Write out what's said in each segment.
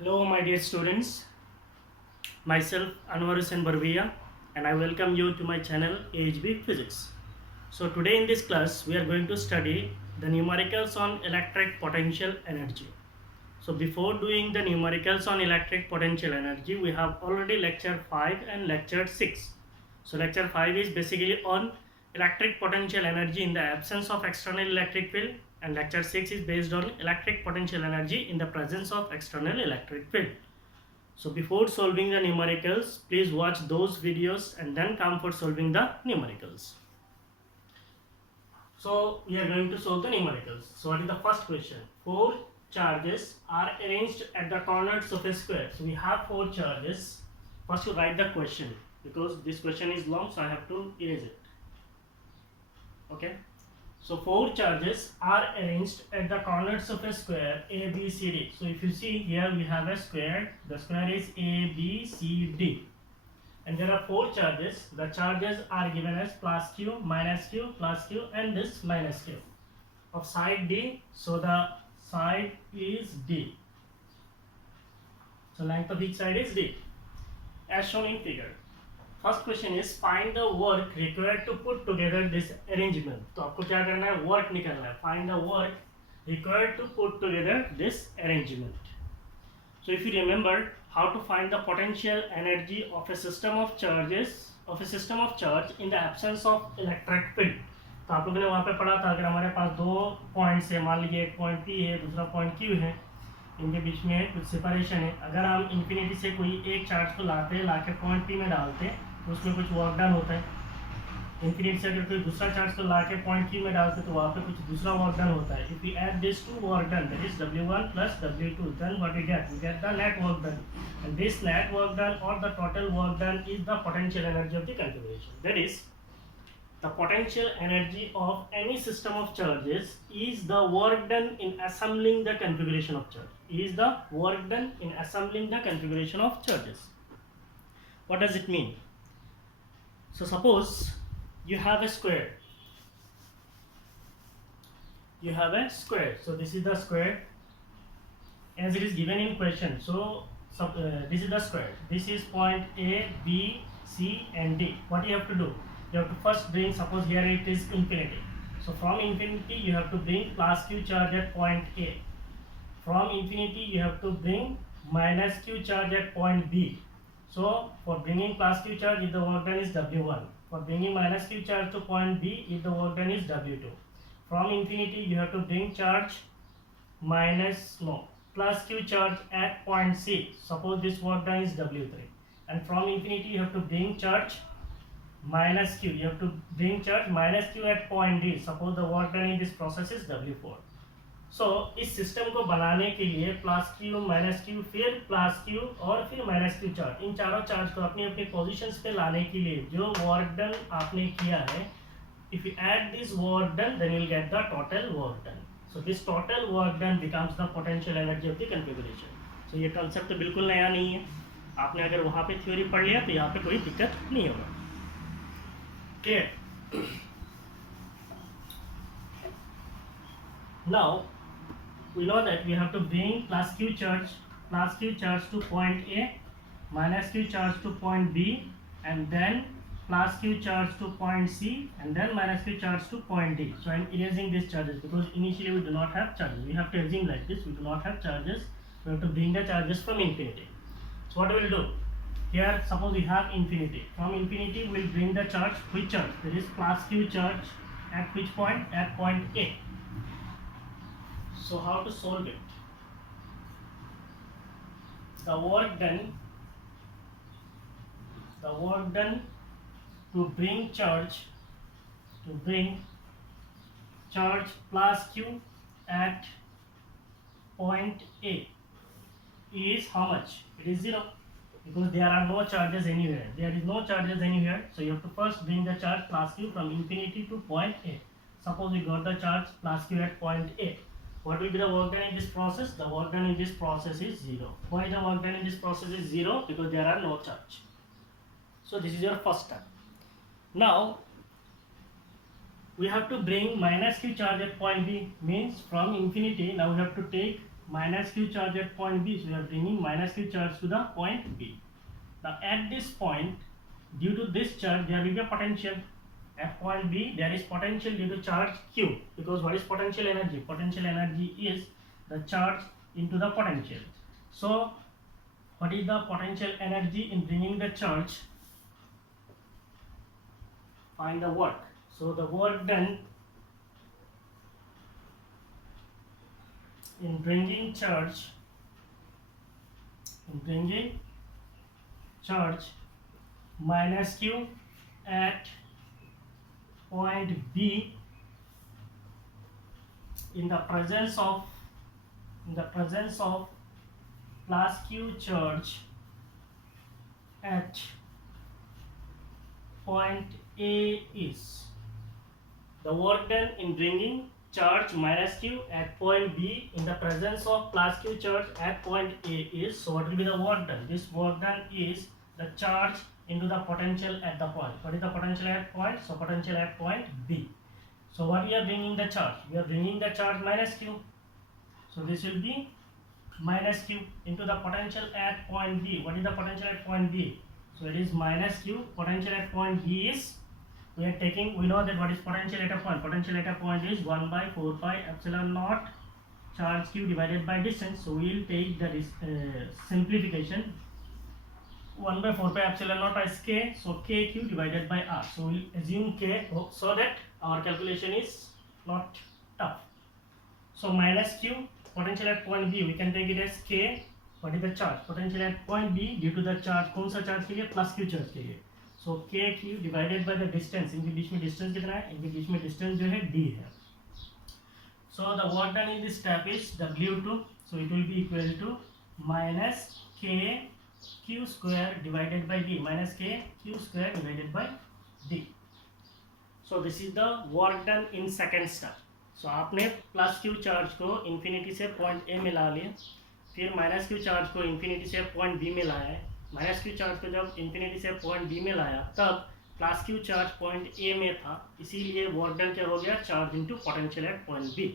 Hello, my dear students. Myself Anwar Hussain Barbiya, and I welcome you to my channel AHB Physics. So today in this class, we are going to study the numericals on electric potential energy. So before doing the numericals on electric potential energy, we have already lecture 5 and lecture 6. So lecture 5 is basically on electric potential energy in the absence of external electric field, and lecture 6 is based on electric potential energy in the presence of external electric field. So before solving the numericals, please watch those videos and then come for solving the numericals. So we are going to solve the numericals. So what is the first question? Four charges are arranged at the corners of a square. So we have four charges. First you write the question, because this question is long, so I have to erase it. Okay. So four charges are arranged at the corners of a square A, B, C, D. So if you see here, we have a square. The square is A, B, C, D. And there are four charges. The charges are given as plus Q, minus Q, plus Q, and this minus Q of side D. So the side is D. So length of each side is D, as shown in figure. First question is find the work required to put together this arrangement. तो आपको क्या करना है, work निकालना है. Find the work required to put together this arrangement. So if you remember how to find the potential energy of a system of charge in the absence of electric field. तो आप लोगों ने वहाँ पे पढ़ा था, अगर हमारे पास दो पॉइंट्स है, मान लीजिए एक पॉइंट P है, दूसरा पॉइंट Q है, इनके बीच में कुछ सेपरेशन है. अगर हम इन्फिनिटी से कोई एक चार्ज को लाते हैं, लाके पॉइंट P में डालते हैं, तो उसमें कुछ वर्क डन होता है. इन्फिनिटी से अगर कोई दूसरा चार्ज को लाके पॉइंट Q में डालते हैं, तो वहाँ पे कुछ दूसरा वर्क डन होता है. If we add this to work done, that is W1 plus W2, then what we get the net work done. And this net work done और the total work done is the potential energy of the configuration. That is the potential energy of any system of charges is the work done in assembling the configuration of charge. Is the work done in assembling the configuration of charges. What does it mean? So suppose you have a square. You have a square. So this is the square as it is given in question. So this is the square. This is point A, B, C and D. What you have to do? You have to first bring, suppose here it is infinity. So from infinity you have to bring plus Q charge at point A. From infinity you have to bring minus Q charge at point B. So for bringing plus Q charge, if the work done is W1. For bringing minus Q charge to point B, if the work done is W2. From infinity you have to bring charge plus Q charge at point C. Suppose this work done is W3. And from infinity you have to bring charge minus Q. You have to bring charge minus Q at point D. Suppose the work done in this process is W4. So इस system को बनाने के लिए plus Q, minus Q, फिर plus Q और फिर minus Q charge, इन चारों charge को अपनी अपनी पोजीशंस पे लाने के लिए जो वर्क डन आपने किया है, if you add this work done, then you will get the total work done. So this total work done becomes the potential energy of the configuration. So ये कंसेप्ट बिल्कुल नया नहीं है. आपने अगर वहाँ पे थ्योरी पढ़ लिया तो यहाँ पे कोई दिक्कत नहीं होगा. Clear? Now we know that we have to bring plus Q charge to point A, minus Q charge to point B, and then plus Q charge to point C, and then minus Q charge to point D. So I'm erasing these charges because initially we do not have charges. We have to assume like this: we do not have charges. We have to bring the charges from infinity. So what we will do? Here suppose we have infinity. From infinity we will bring the charge. Which charge? There is plus Q charge at which point? At point A. So how to solve it? The work done to bring charge plus Q at point A is how much? It is 0. Because there are no charges anywhere. There is no charges anywhere. So you have to first bring the charge plus Q from infinity to point A. Suppose we got the charge plus Q at point A. What will be the work done in this process? The work done in this process is 0. Why the work done in this process is 0? Because there are no charge. So this is your first step. Now we have to bring minus Q charge at point B. Means from infinity now we have to take minus q charge at point B, so we are bringing minus q charge to the point B. Now at this point, due to this charge, there will be a potential. At point B, there is potential due to charge q, because what is potential energy? Potential energy is the charge into the potential. So what is the potential energy in bringing the charge? Find the work. So the work done in bringing charge minus q at point B in the presence of plus q charge at point A is the work done in bringing charge minus q at point B in the presence of plus q charge at point A is. So what will be the work done? This work done is the charge into the potential at the point. What is the potential at point? So potential at point B. So what we are bringing the charge? We are bringing the charge minus q. So this will be minus q into the potential at point B. What is the potential at point B? So it is minus q. Potential at point B is, we know that what is potential at a point. Potential at a point is 1 by 4 pi epsilon naught charge q divided by distance. So we will take the simplification. 1 by 4 pi epsilon naught is k. So k q divided by r. So we will assume k so that our calculation is not tough. So minus q, potential at point B, we can take it as k. What is the charge? Potential at point B due to the charge. कौन सा charge के लिए? Plus q charge के लिए. So k q divided by the distance. इनके बीच में distance कितना है? इनके बीच में distance जो है d है. So the work done in this step is W2. So it will be equal to minus k q square divided by d. Minus k q square divided by d. So this is the work done in second step. So आपने plus q charge को infinity से point A में ला लिया, फिर minus q charge को infinity से point B में लाया है. माइनस q चार्ज को जब इन्फिनिटी से पॉइंट B में लाया तब plus q charge point A में था, इसीलिए वर्क डन क्या हो गया? Charge into potential at point B.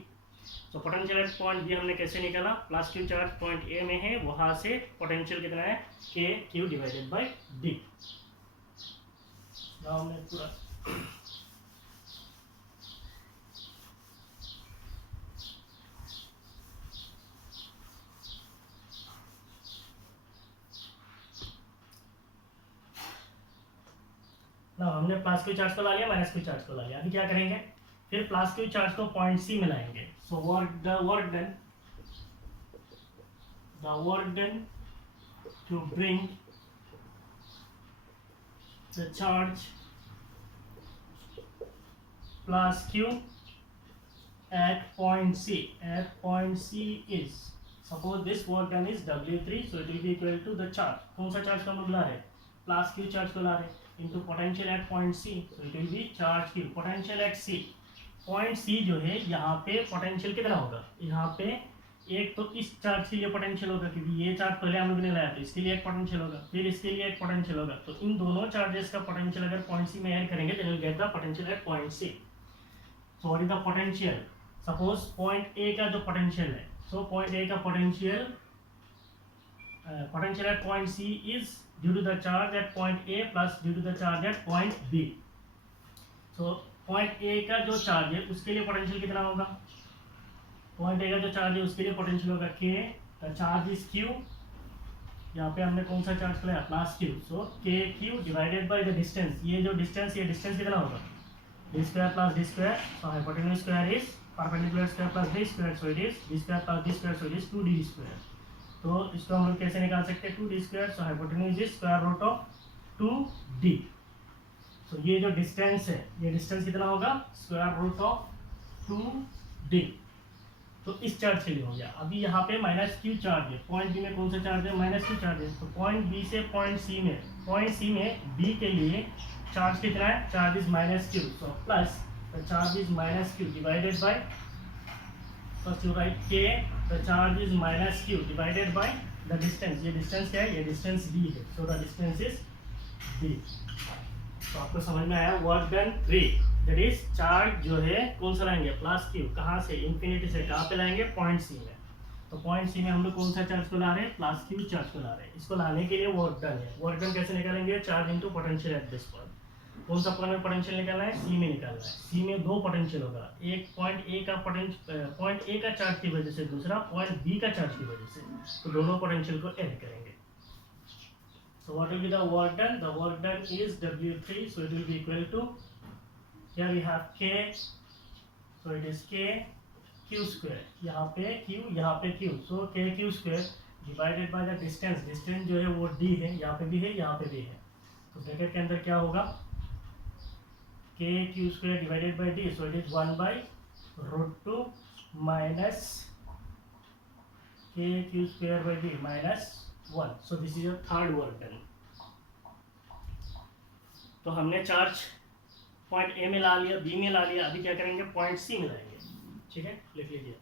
तो पोटेंशियल एट पॉइंट B हमने कैसे निकाला? Plus q charge point A में है, वहाँ से पोटेंशियल कितना है? k q divided by d. हमने पूरा हमने प्लस क्यू चार्ज को ला लिया, माइनस क्यू चार्ज को ला लिया. अभी क्या करेंगे? फिर प्लस क्यू चार्ज को पॉइंट सी में लाएंगे. So the work done to bring the charge plus q at point C is, suppose this work done is W3, so it will be equal to the charge. कौन सा charge को हम लोग ला रहे? Plus q charge को ला रहे into potential at point C, so it will be charge q. Potential at C, point C जो है यहाँ पे potential कितना होगा? यहाँ पे एक तो इस चार्ज के लिए पोटेंशियल होगा, क्योंकि ये चार्ज पहले हम लोग ने लाया तो इसके लिए एक पोटेंशियल होगा, फिर इसके लिए एक पोटेंशियल होगा. तो इन दोनों चार्जेस का पोटेंशियल अगर पॉइंट सी में ऐड करेंगे तो get the potential at point C. So what is the potential? Suppose point A का जो पोटेंशियल है, सो पॉइंट ए का potential at point C is due to the charge at point A plus due to the charge at point B. So point A का जो charge है उसके लिए potential कितना होगा? पॉइंट A का जो चार्ज है उसके लिए पोटेंशियल होगा k. The charge is q. यहाँ पे हमने कौन सा चार्ज लिया? Plus q. सो k q divided by the distance. ये डिस्टेंस कितना होगा? d square plus d square. So hypotenuse square is perpendicular square plus d square. So it is d square plus d square. So it is 2d square. तो इसको हम लोग कैसे निकाल सकते हैं? 2d square. So hypotenuse is square root of 2d. So ये जो डिस्टेंस है, ये डिस्टेंस कितना होगा? Square root of 2d. तो इस चार्ज के लिए हो गया. अभी यहाँ पे माइनस क्यू चार्ज है, पॉइंट बी में कौन सा चार्ज है? माइनस क्यू चार्ज है. तो पॉइंट बी से पॉइंट सी में बी के लिए चार्ज कितना है? Charge is minus Q. So plus the charge is minus Q divided bye, first you right k, the charge is minus Q divided by the distance. ये distance क्या है? ये distance d है. So the distance is d. तो आपको समझ में आया? Work done 3, that is charge जो है कौन सा लाएंगे? Plus Q. कहाँ से? इन्फिनिटी से. कहाँ पे लाएंगे? पॉइंट सी में. तो पॉइंट सी में हम लोग कौन सा चार्ज को ला रहे हैं, प्लस क्यू चार्ज को ला रहे हैं। इसको लाने के लिए वर्क डन है। वर्क डन कैसे निकालेंगे, charge into potential at this point. कौन सा पॉइंट में पोटेंशियल निकालना है, सी में निकालना है। सी में दो पोटेंशियल होगा, एक पॉइंट ए का चार्ज की वजह से, दूसरा पॉइंट बी का चार्ज की वजह से। तो दोनों पोटेंशियल को ऐड करेंगे। So what will be the work done? The work done is W3, so it will be equal to, here we have K, so it is K Q square, यहाँ पे Q, यहाँ पे Q, so K Q square divided by the distance, distance जो है वो D है, यहाँ पे भी है, यहाँ पे भी है। तो ब्रैकेट के अंदर क्या होगा, K Q square divided by D, so it is 1 by √2 minus K Q square by D minus 1. So this is your third work done. तो हमने चार्ज पॉइंट ए में ला लिया, बी में ला लिया, अभी क्या करेंगे, पॉइंट सी में लाएंगे। ठीक है, लिख लीजिए।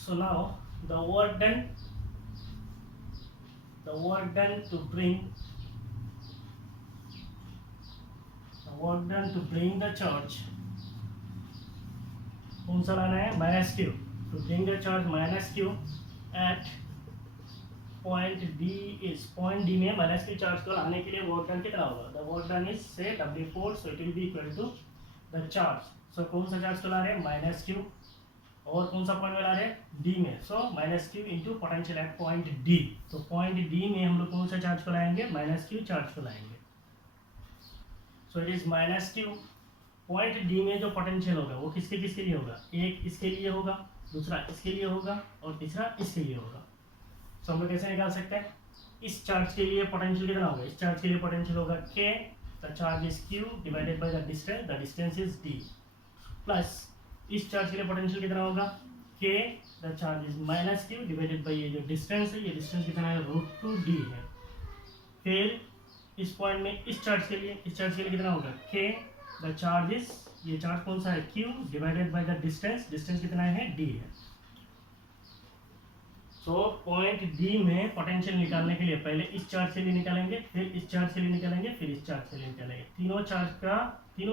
So now the work done to bring the charge, कौन सा लाना है, minus q. To bring the charge minus q at point D is, point D में माइनस क्यू चार्ज को लाने के लिए वर्क डन कितना होगा, द वर्क डन इज से W4, so it will be equal to the charge. So कौन सा चार्ज को ला रहे हैं, माइनस क्यू, और कौन सा पॉइंट में ला रहे हैं, डी में। So minus Q into potential at point D. तो पॉइंट डी में हम लोग कौन सा चार्ज को लाएंगे, माइनस क्यू चार्ज को लाएंगे। सो it is minus Q. Point D में जो पोटेंशियल होगा वो किसके किसके लिए होगा, एक इसके लिए होगा, दूसरा इसके लिए होगा, और तीसरा इसके लिए होगा। तो हम लोग कैसे निकाल सकते हैं, इस चार्ज के लिए पोटेंशियल कितना होगा, इस चार्ज के लिए पोटेंशियल होगा K, the charge is Q divided by the distance is D, plus इस चार्ज के लिए पोटेंशियल कितना होगा, K, the charge is minus Q divided bye ये जो डिस्टेंस है, ये डिस्टेंस कितना है, √2D है। फिर इस पॉइंट में इस चार्ज के लिए कितना होगा, K, द चार्ज इज, ये चार्ज कौन सा है, Q divided by the distance कितना है, D है। सो पॉइंट डी में पोटेंशियल निकालने के लिए पहले इस चार्ज के लिए निकालेंगे, फिर इस चार्ज के लिए निकालेंगे, फिर इस चार्ज के लिए निकालेंगे। तीनों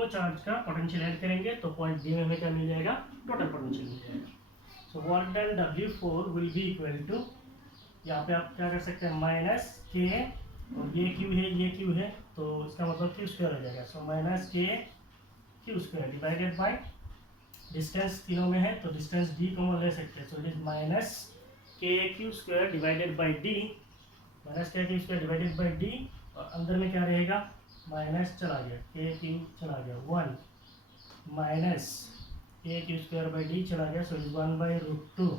चार्ज का पोटेंशियल ऐड करेंगे तो पॉइंट डी में हमें क्या मिल जाएगा, टोटल पोटेंशियल मिल जाएगा। So work done W4 will be equal to, यहाँ पे आप क्या कर सकते हैं, माइनस K, और ये Q है, तो इसका मतलब Q स्क्वायर हो जाएगा। So minus K Q square divided by distance, तीनों में है तो डिस्टेंस D कॉमन ले सकते हैं। सो it is minus K Q square divided by D, minus K Q square divided by D, और अंदर में क्या रहेगा, माइनस चला गया, K Q चला गया 1 minus K Q square by D चला गया, सो इज 1 बाई √2,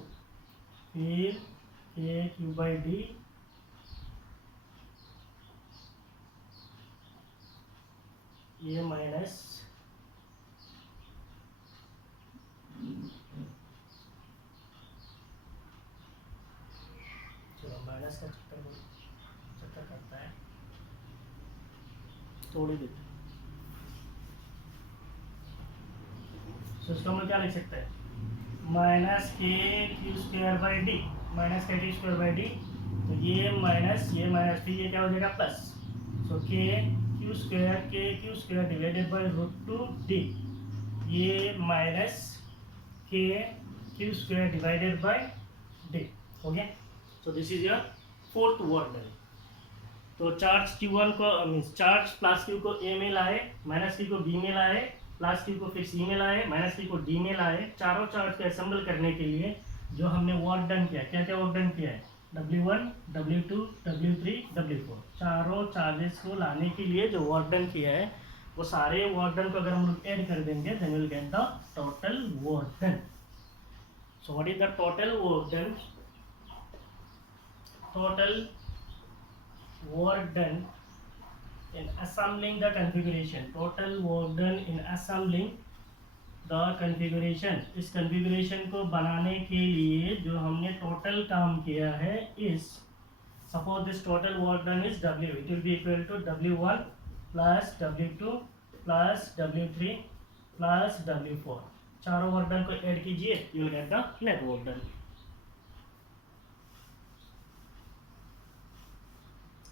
फिर K Q बाई D, ये माइनस माइनस का चक्कर करता है थोड़ी देर। तो इसका हम क्या लिख सकते हैं, minus K Q square by D, minus K Q square by D, तो ये माइनस फिर ये क्या हो जाएगा, plus. So K Q square divided by √2D, ये minus K Q square divided by D हो गया। So this is your fourth work done. तो चार्ज Q1 को मीन्स चार्ज प्लस Q को A में लाए, माइनस Q को B में लाए, प्लस Q को फिर C में लाए, माइनस Q को D में लाए। चारों चार्ज को असेंबल करने के लिए जो हमने वर्क डन किया, क्या क्या वर्क डन किया है, W1, W2, W3, W4, चारों चार्जेस को लाने के लिए जो वर्क डन किया है, वो सारे वर्क डन को अगर हम लोग ऐड कर देंगे then will get the total work done. So what is the total work done, total work done in assembling the configuration, total work done in assembling the configuration, इस configuration को बनाने के लिए जो हमने टोटल काम किया है इस, suppose this total work done is W, it will be equal to W1 plus W2 plus W3 plus W4, चारों वर्क डन को ऐड कीजिए, you will get the net work done।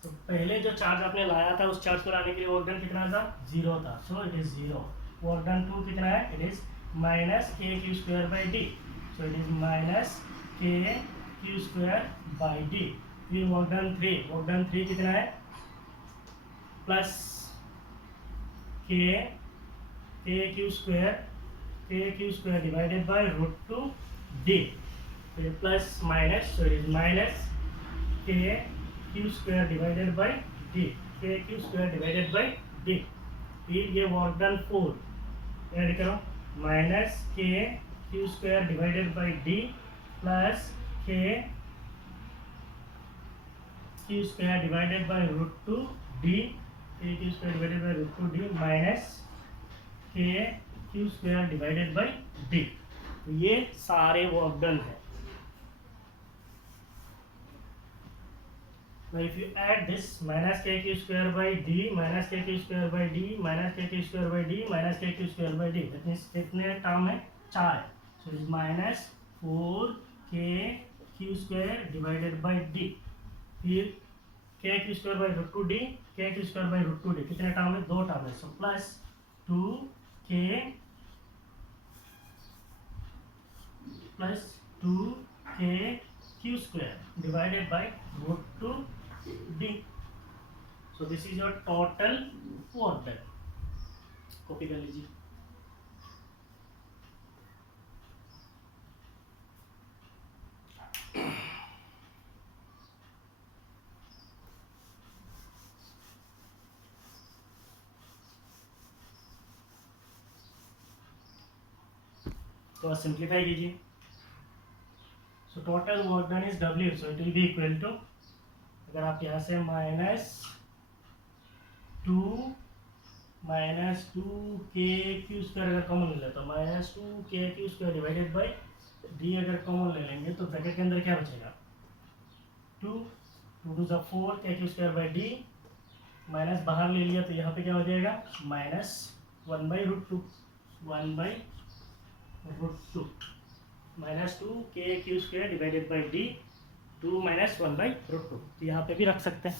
तो पहले जो चार्ज आपने लाया था उस चार्ज को लाने के लिए वर्क डन कितना था, 0 था, so it is 0। Work done 2 कितना है, it is minus k Q square by d, so it is minus k Q square by d. फिर वर्क डन 3 कितना है, plus k Q square divided by root 2 d, फिर plus minus, so it is minus k Q square divided by d, k Q square divided by d. फिर ये work done 4 add करो, minus k Q square divided by d plus k Q square divided by root 2 d, k Q square divided by root 2 d minus k Q square divided by d. तो ये सारे work done है। Now if you add this minus k q square by d minus k q square by d minus k q square by d minus k q square by d, that means कितने term है, 4। so it is minus 4k q square divided by d, फिर k q square by root 2d, k q square by root 2d, कितने term है, 2 term है, so plus 2k plus 2k q square divided by root 2 d, so this is your total work done। Copy कर लीजिए। तो simplify कीजिए। So total work done is W, so it will be equal to, अगर आप यहाँ से -2 के Q square अगर कॉमन ले लें तो -2 के Q square divided by D अगर कॉमन ले लेंगे तो ब्रैकेट के अंदर क्या बचेगा, 2 2 × 4 के Q square by D, minus बाहर ले लिया तो यहाँ पे क्या हो जाएगा, -1/√2 1/√2 -2 के Q square divided by D 2 - 1/√2। तो यहाँ पे भी रख सकते हैं।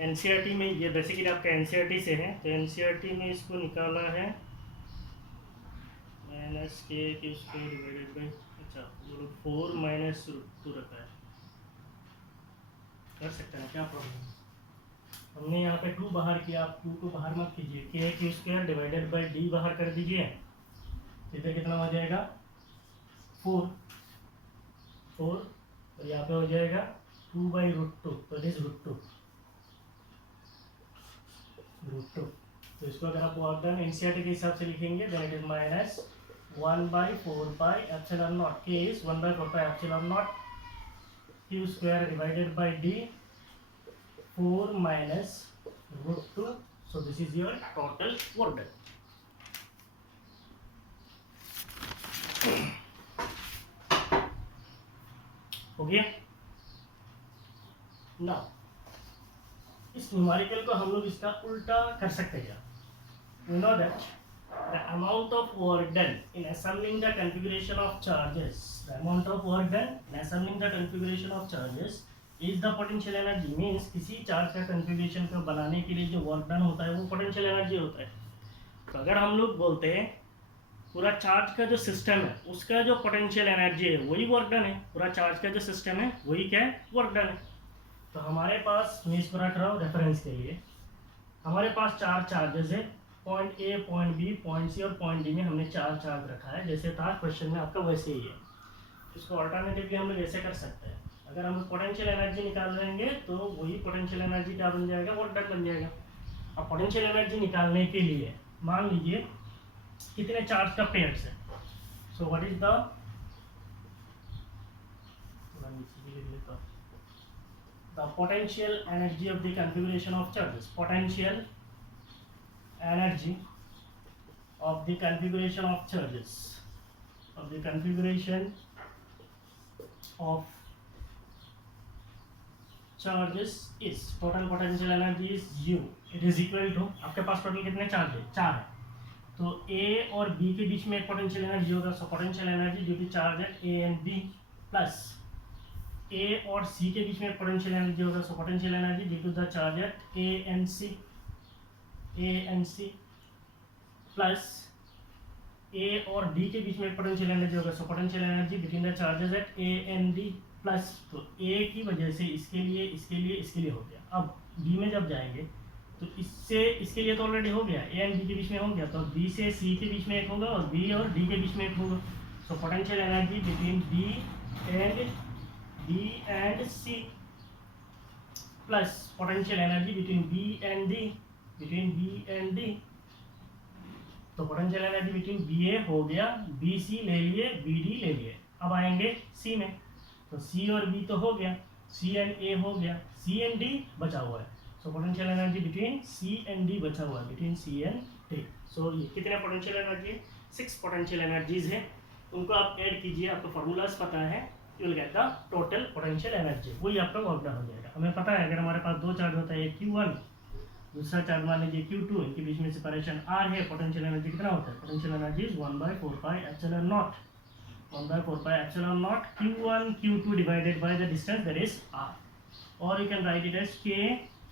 एनसीईआरटी में ये बेसिकली आपका एनसीईआरटी से है, तो एनसीईआरटी में इसको निकाला है -k Q square divided by, अच्छा 4 -√2 रखा है, कर सकते हैं, क्या प्रॉब्लम। हमने यहाँ पे 2 बाहर किया, आप 2 को बाहर मत कीजिए, के Q square divided by D बाहर कर दीजिए, इधर कितना हो जाएगा 4 और यहाँ पे हो जाएगा 2/√2, तो इट इज √2। तो इसको अगर आप वर्क डन एनसीईआरटी के हिसाब से लिखेंगे then it is -1/4πε0, k is 1/4πε0 q square divided by d 4 -√2, so this is your total work done. हो गया ना। इस न्यूमेरिकल को हम लोग इसका उल्टा कर सकते हैं। We know that the amount of work done in assembling the configuration of charges, the amount of work done in assembling the configuration of charges is the potential energy, means किसी charge का configuration को बनाने के लिए जो work done होता है वो पोटेंशियल एनर्जी होता है। तो अगर हम लोग बोलते हैं पूरा चार्ज का जो सिस्टम है उसका जो पोटेंशियल एनर्जी है वही वर्क डन है, पूरा चार्ज का जो सिस्टम है वही क्या है, वर्क डन है। तो हमारे पास, मैं इसको रख रहा हूँ रेफरेंस के लिए, हमारे पास 4 चार्जेस है, point A, point B, point C और पॉइंट डी में हमने 4 चार्ज रखा है, जैसे था क्वेश्चन में आपका वैसे ही है। इसको अल्टरनेटिवली हम लोग ऐसे कर सकते हैं, अगर हम पोटेंशियल एनर्जी निकाल लेंगे तो वही पोटेंशियल एनर्जी क्या बन जाएगा, वर्क डन बन जाएगा। अब पोटेंशियल एनर्जी निकालने के लिए मान लीजिए कितने चार्ज का पेयर्स है, सो what is the potential energy of the configuration of charges, potential energy of the configuration of charges, of the configuration of charges is, total potential energy is U, it is equal to, आपके पास total कितने charge है, 4 है, तो A और B के बीच में एक पोटेंशियल एनर्जी होगा, so potential energy due to charge at A and B plus A और सी के बीच में पोटेंशियल एनर्जी होगा, so potential energy due to the charge at A and C plus A और डी के बीच में पोटेंशियल एनर्जी होगा, so potential energy between the charges at A and D plus, तो ए की वजह से इसके लिए हो गया। अब डी में जब जाएंगे तो इससे इसके लिए तो ऑलरेडी हो गया, ए एंड डी के बीच में हो गया, तो बी से सी के बीच में एक होगा और बी और डी के बीच में एक होगा, so potential energy between B and C plus potential energy between B and D, तो potential energy between B A हो गया, बी सी ले लिए, बी डी ले लिए। अब आएंगे सी में, तो सी और बी तो हो गया, सी एंड ए हो गया, सी एंड डी बचा हुआ है, so potential energy between C and D बचा हुआ है, between C and D. So ये कितने पोटेंशियल एनर्जी है? 6 पोटेंशियल एनर्जीज है, उनको आप ऐड कीजिए, आपको फॉर्मूलाज पता है, you will get the total potential energy, वही आपका वर्क डन हो जाएगा। हमें पता है अगर हमारे पास दो चार्ज होता है, Q1 दूसरा चार्ज मान लीजिए Q2, इनके बीच में सेपरेशन R है, पोटेंशियल एनर्जी कितना होता है? Potential energy is 1/4πε0 Q1 Q2 divided by the distance, that is R, or you can write it as K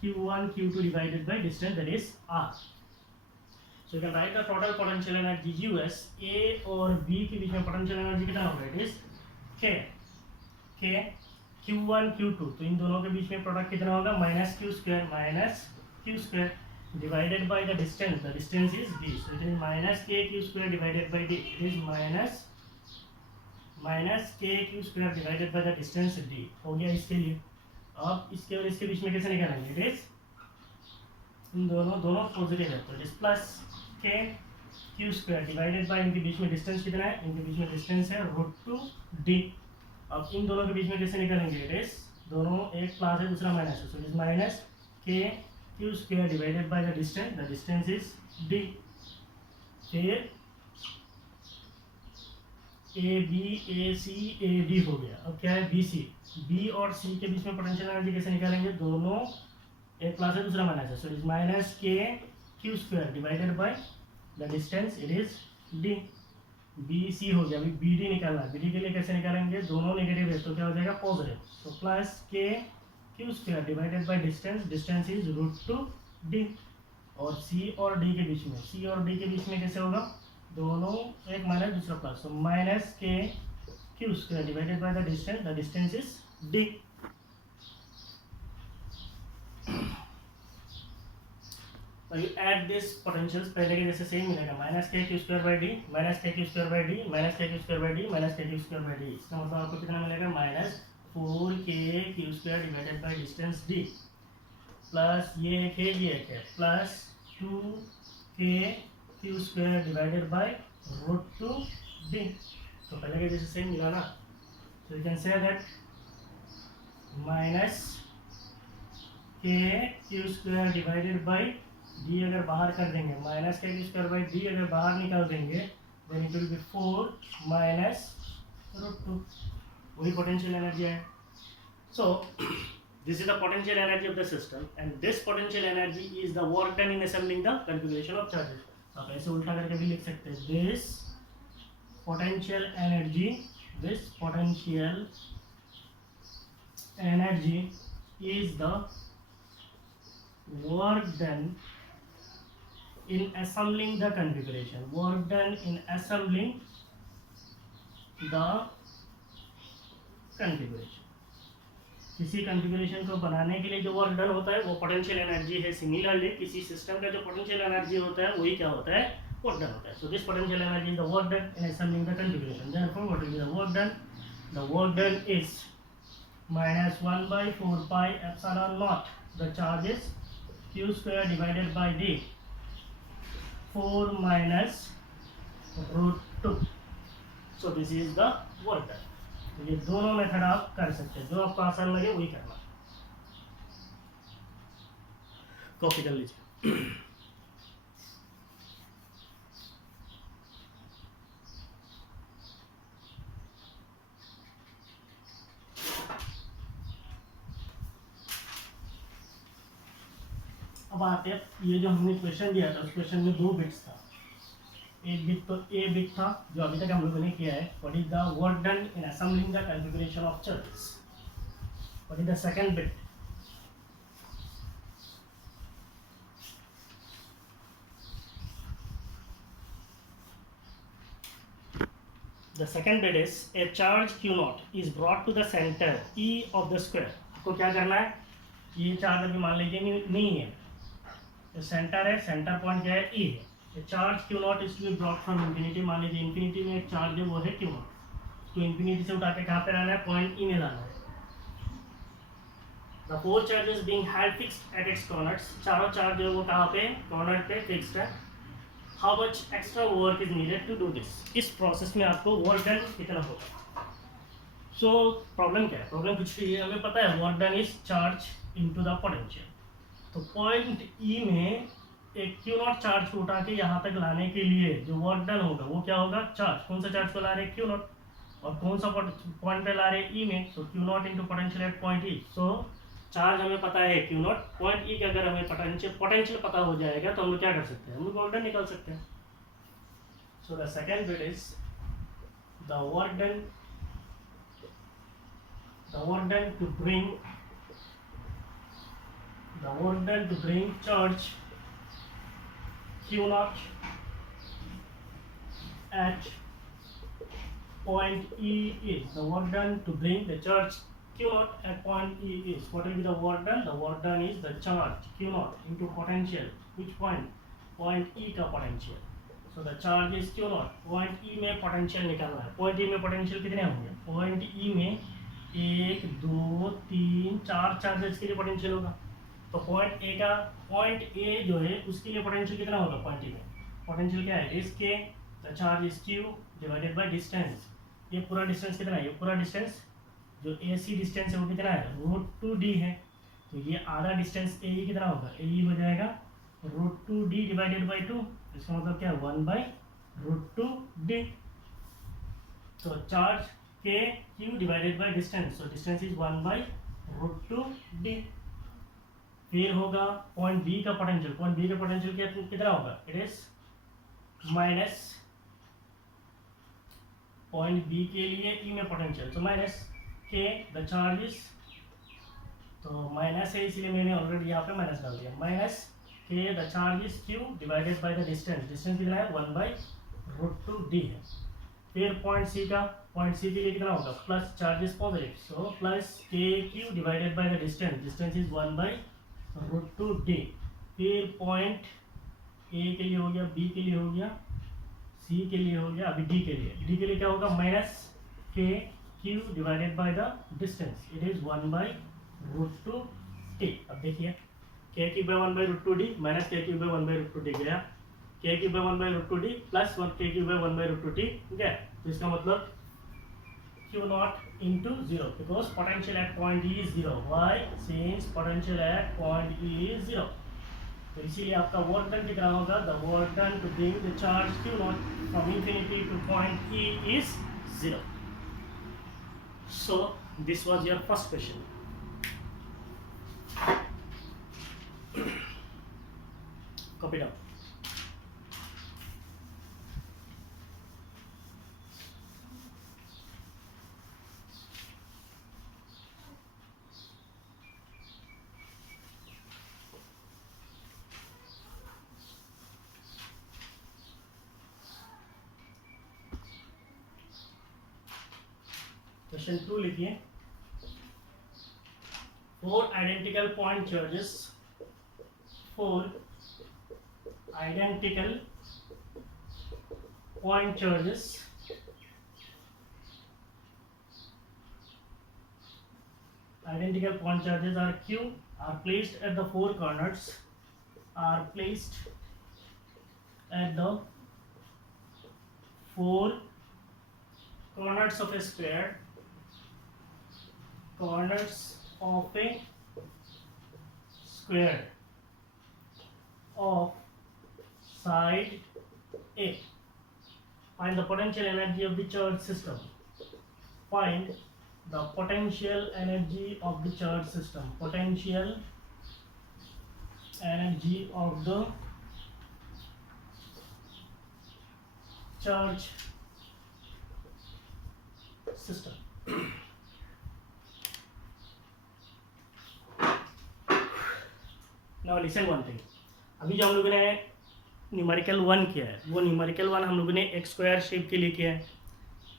Q1 Q2 divided by distance, that is R. So you can write the total potential energy US, A और B के बीच में potential energy कितना होगा? It is K Q1 Q2, तो इन दोनों के बीच में प्रोडक्ट कितना होगा? -Q square divided by the distance is D, so it is -KQ square divided by D, it is minus KQ square divided by the distance D हो गया इसके लिए। अब इसके और इसके बीच में कैसे निकालेंगे? इट इज इन दोनों पॉजिटिव है, तो it is plus KQ square divided by, इनके बीच में डिस्टेंस कितना है? इनके बीच में डिस्टेंस है √2D। अब इन दोनों के बीच में कैसे निकालेंगे? इट इज दोनों एक प्लस है दूसरा माइनस है, सो it is minus KQ square divided by the distance is D। फिर ABACAD हो गया। अब क्या है? BC, B और C के बीच में पोटेंशियल एनर्जी कैसे निकालेंगे? दोनों एक प्लस है दूसरा माइनस है, सो it is minus KQ square divided by the distance, it is D। BC हो गया। अभी BD निकालना है, BD के लिए कैसे निकालेंगे? दोनों नेगेटिव है तो क्या हो जाएगा? पॉजिटिव, तो plus KQ square divided by distance is √2D। और C और D के बीच में कैसे होगा? दोनों एक माइनस दूसरा plus, so minus KQ square divided by the distance is D। Now you add this potentials, पहले के जैसे सेम मिलेगा, -KQ square by D, -KQ square by D, -KQ square by D, -KQ square by D। इसका मतलब आपको कितना मिलेगा? -4KQ square divided by distance D, plus ये एक है, plus 2KQ square divided by √2D। तो पहले के जैसे सेम मिला ना, so you can say that minus KQ square divided by D अगर बाहर कर देंगे, -KQ square by D अगर बाहर निकाल देंगे, then it will be 4 minus √2, वही पोटेंशियल एनर्जी है। So this is the potential energy of the system, and this potential energy is the work done in assembling the configuration of charges। आप ऐसे उल्टा करके भी लिख सकते हैं, this potential energy is the work done in assembling the configuration, किसी configuration को बनाने के लिए जो वर्क डन होता है वो पोटेंशियल एनर्जी है। सिमिलरली किसी सिस्टम का जो पोटेंशियल एनर्जी होता है वही क्या होता है? वर्क डन होता है। So this potential energy is the work done in assembling the configuration. Therefore what is the work done? The work done is -1/4πε0, the charges Q square divided by D, 4 minus √2। So this is the work done. तो ये दोनों method आप कर सकते हैं, जो आपको आसान लगे वही करना। कॉपी कर लीजिए। अब आते हैं, ये जो हमने क्वेश्चन दिया था उस क्वेश्चन में 2 बिट्स था। एक बिट तो ए बिट था जो अभी तक हम लोगों ने किया है, what is the work done in assembling the configuration of charges. What is the second bit? The second bit is a charge q naught is brought to the center E of the square. आपको क्या करना है, ये charge अभी मान लीजिए नहीं है, तो सेंटर है, सेंटर पॉइंट क्या है, E है. A charge q naught is to be brought from infinity. मान लीजिए infinity में एक चार्ज है, वो है q naught. तो infinity से उठा के कहाँ पे लाना है, पॉइंट E में लाना है. The four charges being held fixed at its corners. चारों चार्ज जो है वो कहाँ पे, कॉर्नर पे फिक्स्ड है. How much extra work is needed to do this? इस प्रोसेस में आपको वर्क डन कितना होगा. सो प्रॉब्लम क्या है, प्रॉब्लम कुछ भी है, हमें पता है work done is charge into the potential. तो पॉइंट ई में एक क्यू नॉट चार्ज को उठा के यहाँ तक लाने के लिए जो वर्क डन होगा वो क्या होगा, चार्ज. कौन सा चार्ज को ला रहे हैं, क्यू नॉट. और कौन सा पॉइंट पे ला रहे हैं, ई में. So q naught into potential at point E. So charge हमें पता है क्यू नॉट, पॉइंट ई का अगर हमें पोटेंशियल पता हो जाएगा तो हम लोग क्या कर सकते हैं, हम लोग वर्क डन निकाल सकते हैं. So the second bit is the work done to bring charge q naught at point E is the work done to bring the charge q naught at point E is. What will be the work done? The work done is the charge q naught into potential. Which point? Point E का potential. So the charge is q naught. Point E में potential निकालना है. Point E में potential कितने होंगे? Point E में 1 2 3 4 charges के लिए पोटेंशियल होगा. तो पॉइंट ए जो है उसके लिए पोटेंशियल कितना होगा, पॉइंट ए में पोटेंशियल क्या है, इस के. The charge is Q divided by distance. ये पूरा डिस्टेंस कितना है, ये पूरा डिस्टेंस जो ए सी डिस्टेंस है वो कितना है, √2d है. तो ये आधा डिस्टेंस ए कितना होगा, ए हो जाएगा √2d डिवाइडेड बाई 2. इसका मतलब क्या है, 1/√2d. तो चार्ज के Q divided by distance, so distance is 1/√2d. फिर होगा पॉइंट बी का पोटेंशियल. पॉइंट बी का पोटेंशियल कितना होगा, it is minus point B के लिए ई में पोटेंशियल, तो माइनस के द चार्जेस. तो माइनस है इसलिए मैंने ऑलरेडी यहाँ पे माइनस डाल दिया. माइनस के the charges Q divided by the distance. Distance कितना है, 1/√2d है. फिर पॉइंट सी के लिए कितना होगा, plus charges positive, so plus k Q divided by the distance. Distance is 1/√2d. फिर पॉइंट ए के लिए हो गया, बी के लिए हो गया, सी के लिए हो गया, अभी डी के लिए क्या होगा, minus k Q divided by the distance. It is 1/√2d. अब देखिए के Q by 1/√2d minus k Q by 1/√2d गया, के Q by 1/√2d plus k Q by 1/√2d गया. तो इसका मतलब q naught into 0 because potential at point E is 0. Why? Since potential at point E is 0. तो इसीलिए आपका work done कितना होगा, the work done to bring the charge q naught from infinity to point E is 0. So this was your first question. Copy down. Question 2 लिखिए. 4 identical point charges, 4 identical point charges are q are placed at the four corners, are placed at the four corners of a square, corners of a square of side A. Find the potential energy of the charge system. Find the potential energy of the charge system. Potential energy of the charge system. Now listen one thing, अभी जो हम लोगों ने numerical 1 किया है वो numerical 1 हम लोगों ने एक स्क्वायर शेप के लिए किया है।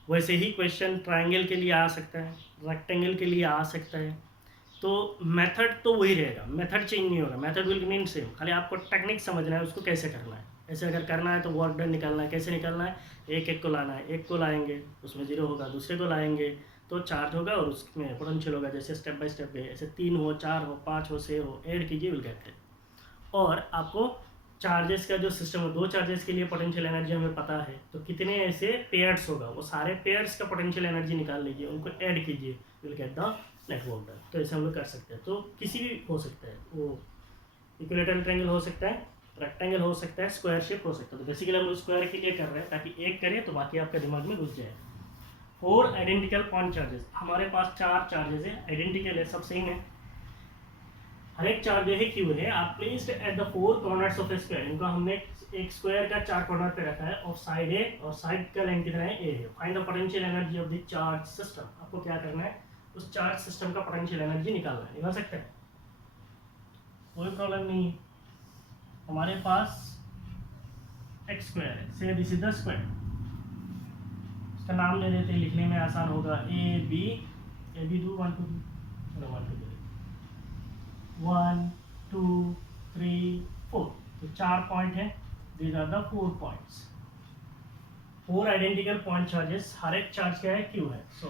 वैसे ही क्वेश्चन ट्रायंगल के लिए आ सकता है, रेक्टेंगल के लिए आ सकता है। तो मेथड तो वही रहेगा, मेथड चेंज नहीं होगा, मेथड विल रिमेन सेम, खाली आपको टेक्निक समझना है उसको कैसे करना है। ऐसे अगर करना है तो वर्क डन निकालना है, कैसे निकालना है, एक एक को लाना है, एक को लाएंगे उसमें 0 होगा, दूसरे को लाएंगे तो चार्ज होगा और उसमें पोटेंशियल होगा, जैसे स्टेप बाय स्टेप है, ऐसे 3 हो, 4 हो, 5 हो, 6 हो, ऐड कीजिए विल गेट इट। और आपको चार्जेस का जो सिस्टम है, 2 चार्जेस के लिए पोटेंशियल एनर्जी हमें पता है, तो कितने ऐसे पेयर्स होगा वो सारे पेयर्स का पोटेंशियल एनर्जी निकाल लीजिए, उनको ऐड कीजिए, will get the network done. तो ऐसे हम लोग कर सकते हैं। तो किसी भी हो सकता है, वो इक्विलेटरल ट्रायंगल हो सकता है, रेक्टेंगल हो सकता है, स्क्वायर शेप हो सकता है। तो बेसिकली हम लोग स्क्वायर के लिए कर रहे हैं ताकि एक करें तो बाकी आपके दिमाग में घुस जाए। 4 आइडेंटिकल पॉइंट चार्जेस, हमारे पास 4 चार्जेस है, आइडेंटिकल है, सब सेम है। हर एक चार्ज जो है क्यू है, आप placed at the 4 corners of A square, इनको हमने एक स्क्वायर का 4 कॉर्नर पे रखा है और साइड है, और साइड का लेंथ कितना है, ए है। Find the potential energy of the charge system, आपको क्या करना है, उस चार्ज सिस्टम का पोटेंशियल एनर्जी निकालना है। निकाल सकते हैं, कोई प्रॉब्लम नहीं है। हमारे पास एक्स स्क्वायर है, से दिस इज द स्क्वायर, इसका नाम ले देते हैं, लिखने में आसान होगा, ए बी डू 1 2 चलो 1 2 1 2 3 4, तो 4 पॉइंट है, these are the 4 points. 4 identical point charges, हर एक चार्ज क्या है, क्यू है। सो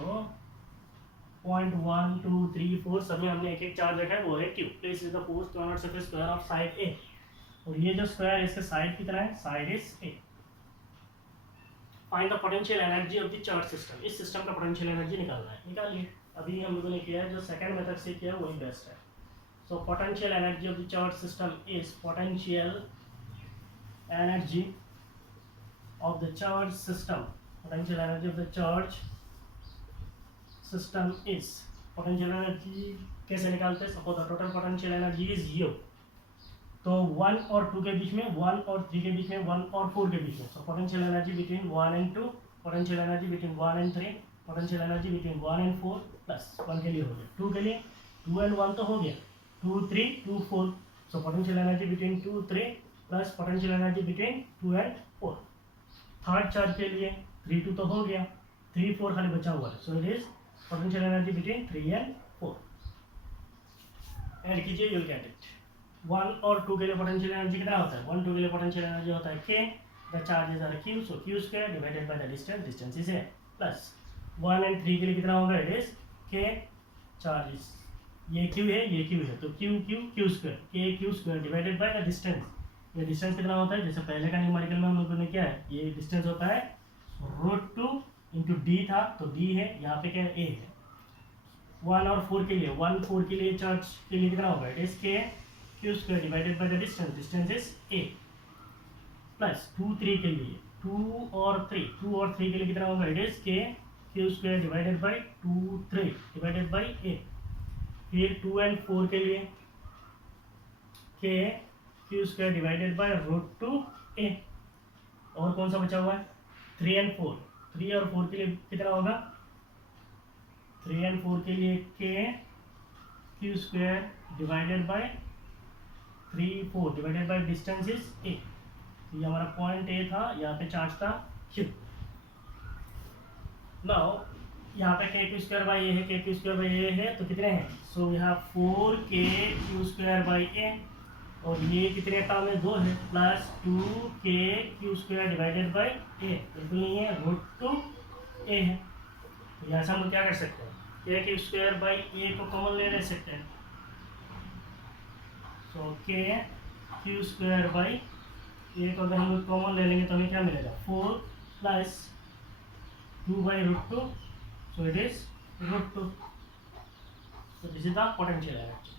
पॉइंट 1 2 3 4 सब में हमने एक एक चार्ज रखा है, वो है q. Place is the fourth corner of square of side a, और ये जो स्क्वायर है इसका साइड कितना है, side is a. Find the potential energy of the charge system, इस सिस्टम का पोटेंशियल एनर्जी निकालना है, निकालिए। अभी हम लोगों ने किया है, जो सेकंड मेथड से किया वही बेस्ट है। So potential energy of the charge system is potential energy of the charge system, potential energy of the charge system is, potential energy कैसे निकालते हैं, suppose the total potential energy is U, तो 1 और 2 के बीच में, 1 और 3 के बीच में, 1 और 4 के बीच में, so potential energy between 1 and 2, potential energy between 1 and 3, potential energy between 1 and 4 plus 1 के लिए हो गया, 2 के लिए 2 and 1 तो हो गया, 2 3 2 4, so potential energy between 2 3 plus potential energy between 2 and 4। Third charge के लिए 3 2 तो हो गया, 3 4 खाली बचा हुआ है, सो it is potential energy between 3 and 4। Add कीजिए, यूल गेट इट। 1 और 2 के लिए पोटेंशियल एनर्जी कितना होता है, 1 2 के लिए पोटेंशियल एनर्जी होता है k, the charges are q, so q square divided by the distance, distance is a, plus 1 and 3 के लिए कितना होगा, इट इज k चार्जेस, ये q है, ये q है, तो q square, k q square divided by the distance. ये डिस्टेंस कितना होता है, जैसे पहले का न्यूमेरिकल में हम लोगों ने क्या है, ये डिस्टेंस होता है √2 इंटू डी था, तो डी है, यहाँ पे क्या है, ए है। 1 और 4 के लिए, 1 4 के लिए चार्ज के लिए कितना होगा, it is k Q square divided by the distance, distance is A, plus 2 3 के लिए, 2 और 3 के लिए कितना होगा, it is k Q square divided by 2 3 divided by a. फिर 2 एंड 4 के लिए k Q square divided by √2 a, और कौन सा बचा हुआ है, 3 एंड 4, 3 और 4 के लिए कितना होगा, 3 एंड 4 के लिए k Q square divided bye 3 4 divided by distance is ए। ये हमारा पॉइंट ए था, यहाँ पे चार्ज था क्यू। नाउ यहाँ पे के क्यू स्क्वायर बाई ए है, के क्यू स्क्वायर बाई ए है, तो कितने हैं, सो यहाँ 4 के क्यू स्क्वायर बाई ए, और ये कितने टर्म है, 2 है, प्लस 2 के क्यू स्क्वायर डिवाइडेड बाई ए, बिल्कुल नहीं है, √2 ए है। तो यहाँ से हम लोग क्या कर सकते हैं, के क्यू स्क्वायर बाई ए को कॉमन ले सकते हैं, सो के क्यू स्क्वायर बाई ए को अगर हम लोग कॉमन ले लेंगे तो हमें क्या मिलेगा, 4 plus 2 by √2, so it is √2। तो this is the potential energy.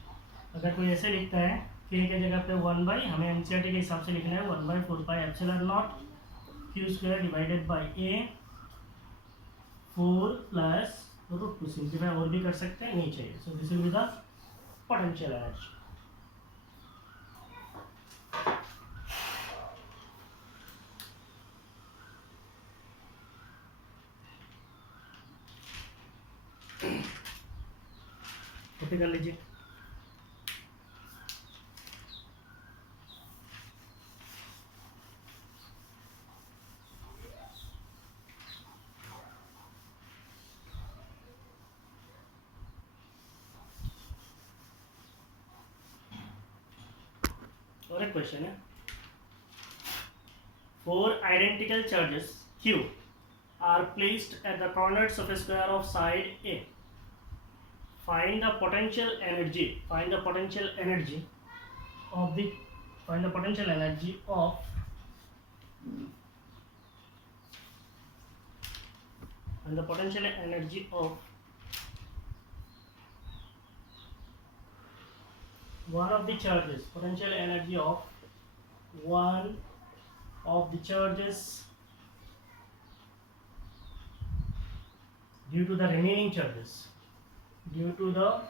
अगर कोई ऐसे लिखता है के जगह पे 1 बाई, हमें एनसीईआरटी के हिसाब से लिखना है 1/4πε0 q square divided by a 4 plus √2, simplify और भी कर सकते हैं, नहीं चाहिए। So this will be the potential energy. Copy कर लीजिए। और एक क्वेश्चन है, 4 identical charges Q are placed at the corners of a square of side A. Find the potential energy. Find the potential energy of the. Find the potential energy of. Find the potential energy of one of the charges. Potential energy of one of the charges due to the remaining charges. Due to the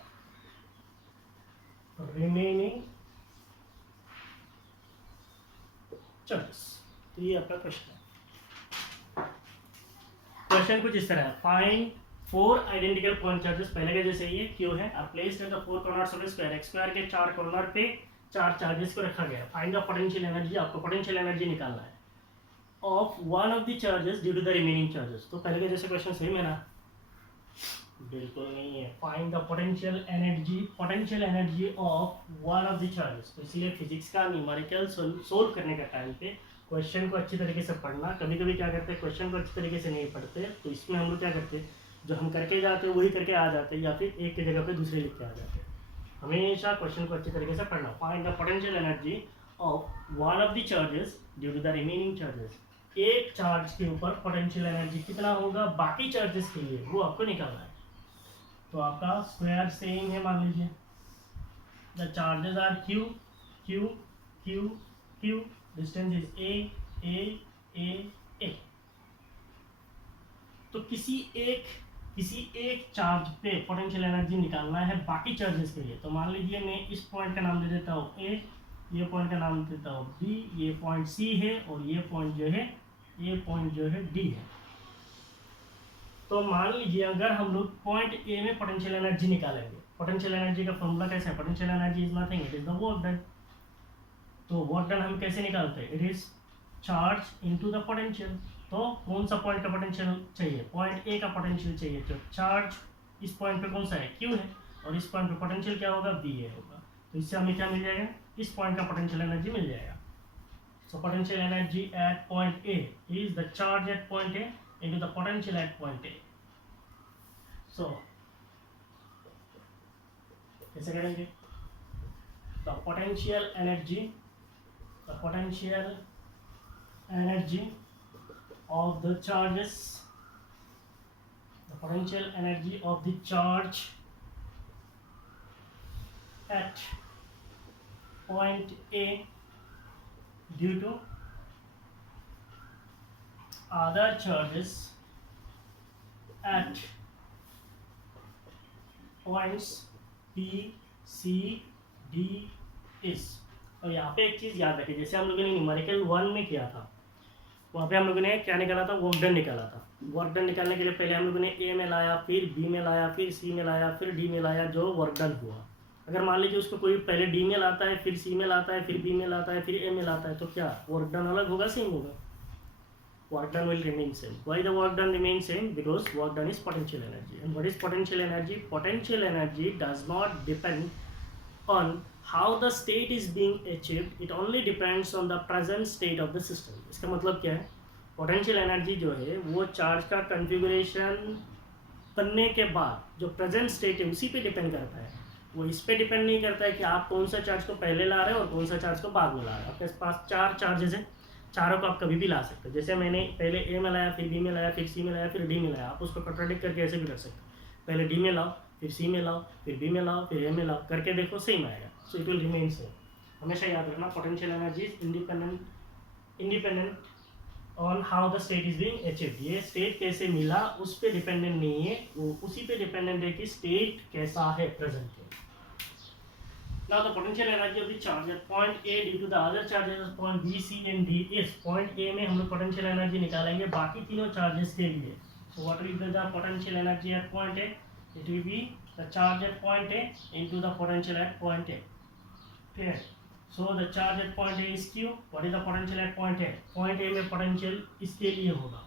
remaining charges. तो ये आपका question है। Question कुछ इस तरह है, find 4 identical point charges, पहले के जैसे ये क्यू है, are placed at the 4 corners of square, एक स्क्वायर के 4 कॉर्नर पे 4 चार्जेस को रखा गया। फाइंड द पोटेंशियल एनर्जी, आपको पोटेंशियल एनर्जी निकालना है of one of the charges due to the remaining charges. तो पहले के जैसे क्वेश्चन सही में ना, बिल्कुल नहीं है। Find the potential energy of one of the charges. तो इसलिए फिजिक्स का न्यूमेरिकल सोल्व करने का टाइम पे क्वेश्चन को अच्छी तरीके से पढ़ना। कभी कभी क्या करते हैं, क्वेश्चन को अच्छी तरीके से नहीं पढ़ते, तो इसमें हम लोग क्या करते हैं, जो हम करके जाते हैं वही करके आ जाते हैं, या फिर एक की जगह पे दूसरे लिख के आ जाते हैं। हमेशा क्वेश्चन को अच्छी तरीके से पढ़ना। Find the potential energy of one of the charges due to the remaining charges. एक चार्ज के ऊपर पोटेंशियल एनर्जी कितना होगा बाकी चार्जेस के लिए, वो आपको निकालना है। तो आपका स्क्वायर सेम है, मान लीजिए the charges are Q Q Q Q, distance is A. तो किसी एक चार्ज पे पोटेंशियल एनर्जी निकालना है बाकी चार्जेस के लिए। तो मान लीजिए मैं इस पॉइंट का नाम दे देता हूँ ए, ये पॉइंट का नाम देता हूँ बी, ये पॉइंट सी है, और ये पॉइंट जो है डी है। तो मान लीजिए अगर हम लोग पॉइंट ए में पोटेंशियल एनर्जी निकालेंगे, पोटेंशियल एनर्जी का फॉर्मूला कैसा है, potential energy is nothing, it is the work done. तो वर्क डन हम कैसे निकालते हैं, it is charge into the potential. तो कौन सा पॉइंट का पोटेंशियल चाहिए, पॉइंट ए का पोटेंशियल चाहिए। तो चार्ज इस पॉइंट पे कौन सा है, क्यू है, और इस पॉइंट पे पोटेंशियल क्या होगा, बी ए होगा। तो इससे हमें क्या मिल जाएगा, इस पॉइंट का पोटेंशियल एनर्जी मिल जाएगा। So potential energy at point a is the charge at point a into the potential at point a. सो कैसे करेंगे, the potential energy of the charges, the potential energy of the charge at point A due to other charges at points B, C, D is। और यहाँ पे एक चीज़ याद रखिए, जैसे हम लोगों ने न्यूमेरिकल 1 में किया था, वहाँ पे हम लोगों ने क्या निकाला था, वर्क डन निकाला था। वर्क डन निकालने के लिए पहले हम लोगों ने ए में लाया, फिर बी में लाया, फिर सी में लाया, फिर डी में लाया, जो वर्क डन हुआ। अगर मान लीजिए उसको कोई पहले डी में लाता है, फिर सी में लाता है, फिर बी में लाता है, फिर ए में लाता है, तो क्या वर्क डन अलग होगा, सेम होगा, work done will remain same. Why the work done remain same, because work done is potential energy. And what is potential energy, potential energy does not depend on how the state is being achieved, it only depends on the present state of the system। इसका मतलब क्या है, potential energy जो है वो charge का configuration बनने के बाद जो प्रेजेंट स्टेट है उसी पे डिपेंड करता है। वो इस पे डिपेंड नहीं करता है कि आप कौन सा चार्ज को पहले ला रहे हो और कौन सा चार्ज को बाद में ला रहे हो। आपके पास 4 चार्जेस हैं, चारों को आप कभी भी ला सकते हो। जैसे मैंने पहले ए में लाया, फिर बी में लाया, फिर सी में लाया, फिर डी में लाया, आप उसको कॉन्ट्राडिक्ट करके ऐसे भी कर सकते हो, पहले डी में लाओ, फिर सी में लाओ, फिर बी में लाओ, फिर ए में लाओ, करके देखो सेम आएगा। सो इट विल रिमेन सेम। हमेशा याद रखना, potential energy is independent on how the state is being achieved. ये स्टेट कैसे मिला उस पर डिपेंडेंट नहीं है, वो उसी पे डिपेंडेंट है कि स्टेट कैसा है प्रेजेंट में। Now the potential energy of the charge at point A due to the other charges at point B, C and D is। point A में हम लोग potential energy निकालेंगे बाकी तीनों charges के लिए। So what will be the potential energy at point A? It will be the charge at point A into the potential at point A। Clear? So the charge at point A is Q। What is the potential at point A? Point A में potential इसके लिए होगा,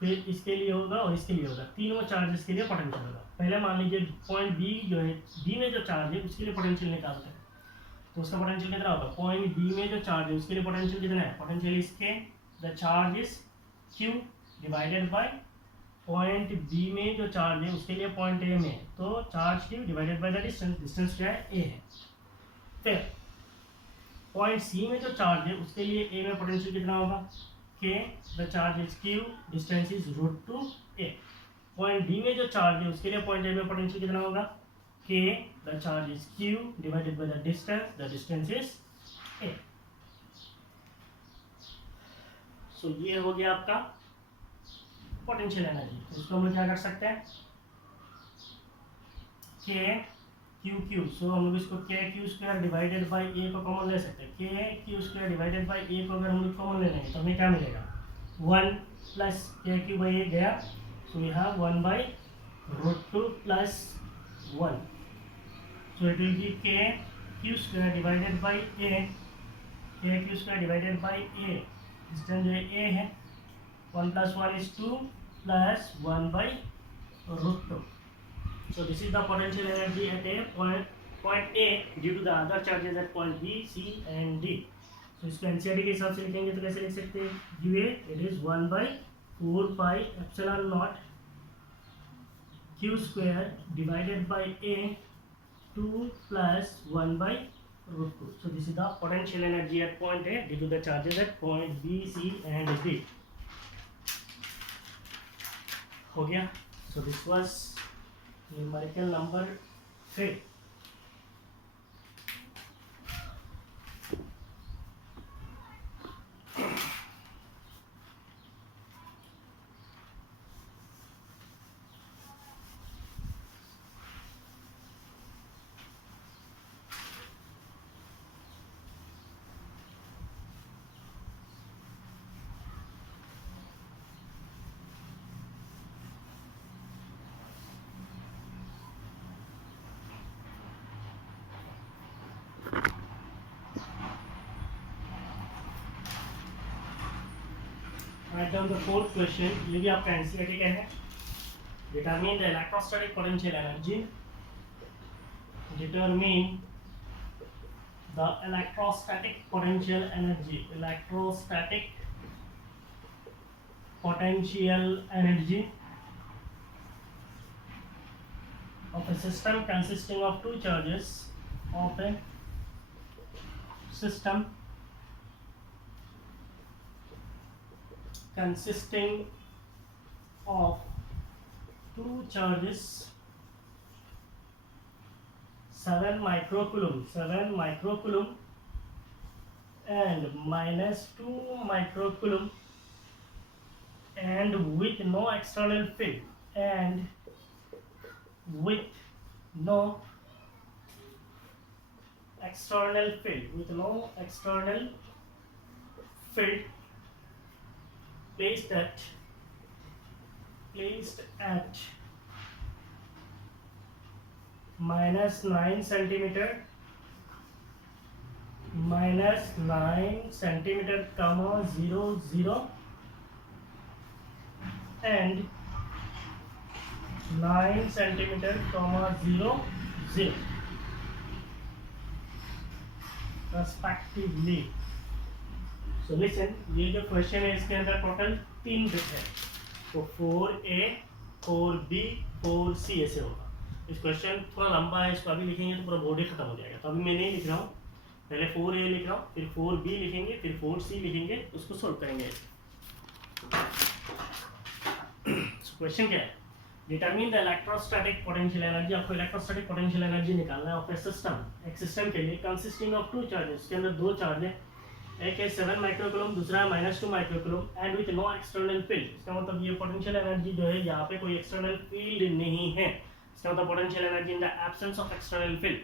फिर इसके लिए होगा और इसके लिए होगा, तीनों चार्जेस के लिए पोटेंशियल होगा। पहले मान लीजिए पॉइंट बी जो है, बी में जो चार्ज है उसके लिए पोटेंशियल निकालते हैं। तो उसका पोटेंशियल कितना होगा, पॉइंट बी में जो चार्ज है उसके लिए पोटेंशियल कितना है, पोटेंशियल इसके the charge is Q divided by point B में जो चार्ज है उसके लिए पॉइंट ए में, तो charge Q divided by the distance, distance क्या है, ए है। फिर पॉइंट सी में जो चार्ज है उसके लिए ए में पोटेंशियल कितना होगा, के the charge is Q distance is root two A. Point B में जो चार्ज है उसके लिए पॉइंट ए में पोटेंशियल कितना होगा, के the charge is Q divided by the distance is a. सो ये हो गया आपका पोटेंशियल एनर्जी। तो इसको हम लोग क्या कर सकते हैं, के क्यू क्यू, सो हम लोग इसको के क्यू स्क्वायर डिवाइडेड बाई ए को कॉमन ले सकते हैं। के क्यू स्क्वायर डिवाइडेड बाई ए को अगर हम लोग कॉमन ले लेंगे तो हमें क्या मिलेगा, 1 plus k Q by A गया, so we have 1 by root 2 plus 1, so it will be K Q square divided by A, K Q square divided by A, distance जो है ए है, 1 plus 1 is 2 plus 1 by root 2. So this is the potential energy at a point A due to the other charges at point B, C and D. So इसको NCERT के हिसाब से लिखेंगे तो कैसे लिख सकते हैं, ये it is 1 by 4 pi epsilon naught Q square divided by A 2 plus 1 by root 2. So this is the potential energy at point A due to the charges at point B, C and D. हो गया। So this was numerical number 3। Write down the fourth question. ये भी आपका NCERT का है। Determine the electrostatic potential energy. Determine the electrostatic potential energy. Electrostatic potential energy of a system consisting of two charges. Of a system consisting of two charges, 7 microcoulomb and minus 2 microcoulomb, and with no external field, and with no external field, placed at minus 9 centimeter, comma 0 0 and 9 centimeter, comma 0 0 respectively. So listen, ये जो question है इसके अंदर total 3 bit है, तो 4A 4B 4C ऐसे होगा। इस क्वेश्चन थोड़ा लंबा है, इसको अभी लिखेंगे तो पूरा बोर्ड ही खत्म हो जाएगा, तो अभी मैं नहीं लिख रहा हूँ, पहले 4A लिख रहा हूँ, फिर 4B लिखेंगे, फिर 4C लिखेंगे, उसको सोल्व करेंगे। क्वेश्चन क्या है, determine the electrostatic potential energy. आपको इलेक्ट्रोस्टैटिक पोटेंशियल एनर्जी निकालना है ऑफ ए सिस्टम, एक सिस्टम के लिए कंसिस्टिंग ऑफ 2 चार्जेस, इसके अंदर 2 चार्ज है, एक है 7 माइक्रोकूलम, दूसरा है -2 microcoulomb, and with no external field. इसका मतलब ये पोटेंशियल एनर्जी जो है यहाँ पे कोई एक्सटर्नल फील्ड नहीं है, इसका मतलब potential energy in the absence of external field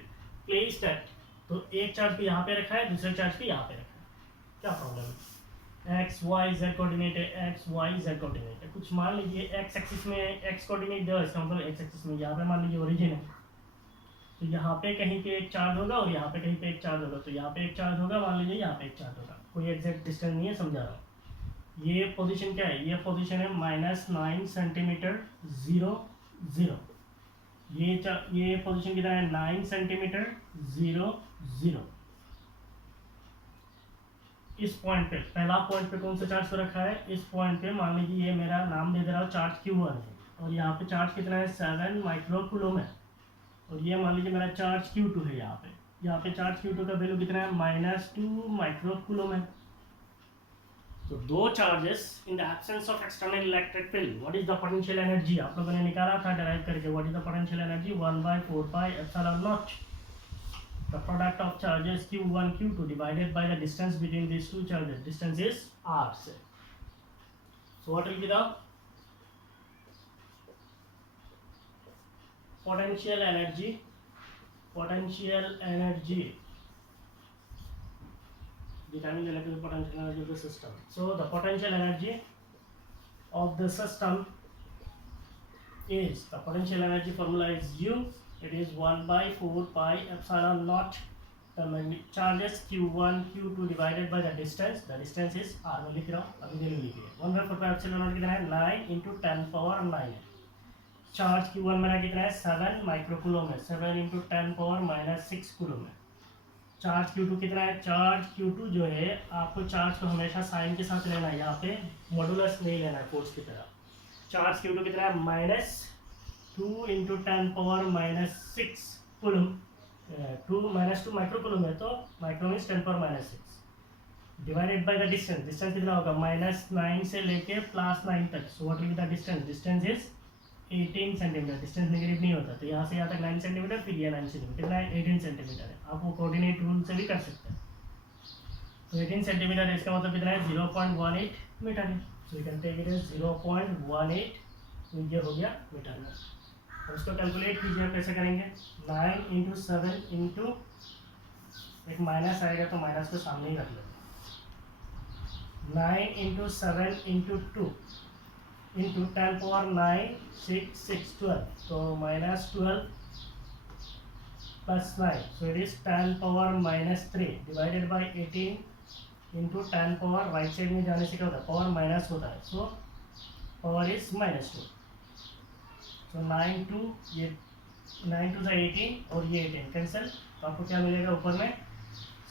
placed at, तो एक चार्ज को यहाँ पे रखा है, दूसरे चार्ज को यहाँ पे रखा है, क्या प्रॉब्लम है, एक्स वाई जेड कोऑर्डिनेट है, एक्स वाई जेड कोऑर्डिनेट है, कुछ मान लीजिए एक्स एक्सिस में एक्स कोऑर्डिनेट दो, इसका मतलब एक्स एक्सिस में यहाँ पे मान लीजिए ओरिजिन है, तो यहाँ पे कहीं पे एक चार्ज होगा और यहाँ पे कहीं पे एक चार्ज होगा, तो यहाँ पे एक चार्ज होगा, मान लीजिए यहाँ पे एक चार्ज होगा, कोई एग्जैक्ट डिस्टेंस नहीं है, समझा रहा हूँ। ये पोजीशन क्या है, ये पोजीशन है -9 सेंटीमीटर 0 0, ये पोजीशन कितना है 9 सेंटीमीटर 0 0, इस पॉइंट पे, पहला पॉइंट पे कौन सा चार्ज रखा है, इस पॉइंट पे मान लीजिए ये मेरा नाम दे दे रहा हूँ चार्ज Q1 है, और यहाँ पे चार्ज कितना है 7 माइक्रो कूलम है, और ये मान लीजिए मेरा चार्ज Q2 है। यहाँ पे चार्ज Q2 का वैल्यू कितना है -2 माइक्रो कूलम है। तो दो charges in the absence of external electric field, what is the potential energy, आप लोगों ने निकाला था डेराइव करके, what is the potential energy 1/4 pi epsilon not the product of charges q1 q2 divided by the distance between these two charges, distance is r. So what will be the potential energy determine the electrical potential energy of the system. So the potential energy of the system is, the potential energy formula is U, it is 1/4 pi epsilon naught the charges q1 q2 divided by the distance is r। मैं लिख रहा हूँ, अभी value लिख रही है 1/4 pi epsilon naught कितना है 9 × 10⁻⁹ है। चार्ज q1 मेरा कितना है 7 माइक्रो कूलम है, 7 × 10⁻⁻6 कूलम है। चार्ज q2 कितना है, चार्ज q2 जो है आपको चार्ज को हमेशा साइन के साथ लेना है, यहाँ पे मॉडुलस नहीं लेना है फोर्स की तरह। चार्ज q2 कितना है -2 × 10⁻⁻6 कूलम, 2 माइक्रो कूलम है, तो micro means 10⁻⁻6 divided by the distance, distance कितना होगा -9 से लेके +9 तक। सो what will be the distance, distance is 18 centimetre. Distance negative नहीं होता, तो यहाँ से यहाँ तक 9 सेंटीमीटर, फिर ये 9 सेंटीमीटर, कितना है 18 सेंटीमीटर है। आप वो कोऑर्डिनेट रूल से भी कर सकते हैं। तो 18 सेंटीमीटर है, इसका मतलब कितना है 0.18 मीटर है। So you can take it as 0.18, तो ये हो गया मीटर में। और उसको कैलकुलेट कीजिए, कैसे करेंगे 9 × 7 × एक माइनस आएगा तो माइनस को सामने ही रख लो, 9 × 7 × 2 × 10⁻9 6 12, तो -12 + 9, so it is 10⁻−3 divided by 18 × 10 right side में जाने से क्या होता है पावर माइनस होता है, सो पावर इज -2। सो 9 2 ये 9 2 18 और ये 18 कैंसिल, तो आपको क्या मिलेगा ऊपर में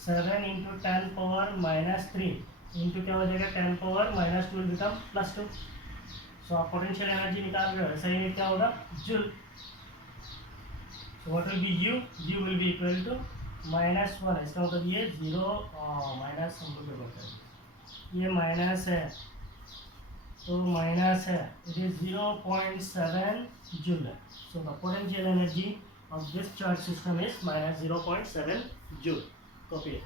7 × 10⁻−3 इंटू क्या हो जाएगा 10⁻−2 विल बिकम +2। सो आप पोटेंशियल एनर्जी निकाल रहे हो, ऐसा ही क्या होगा joule. So what will be U, U will be equal to -1, इसका मतलब ये 0 माइनस, हम लोग बोलते हैं ये माइनस है, तो माइनस है, इट इज 0.7 जूल है। So the potential energy of this charge system is -0.7 joule. Copy it.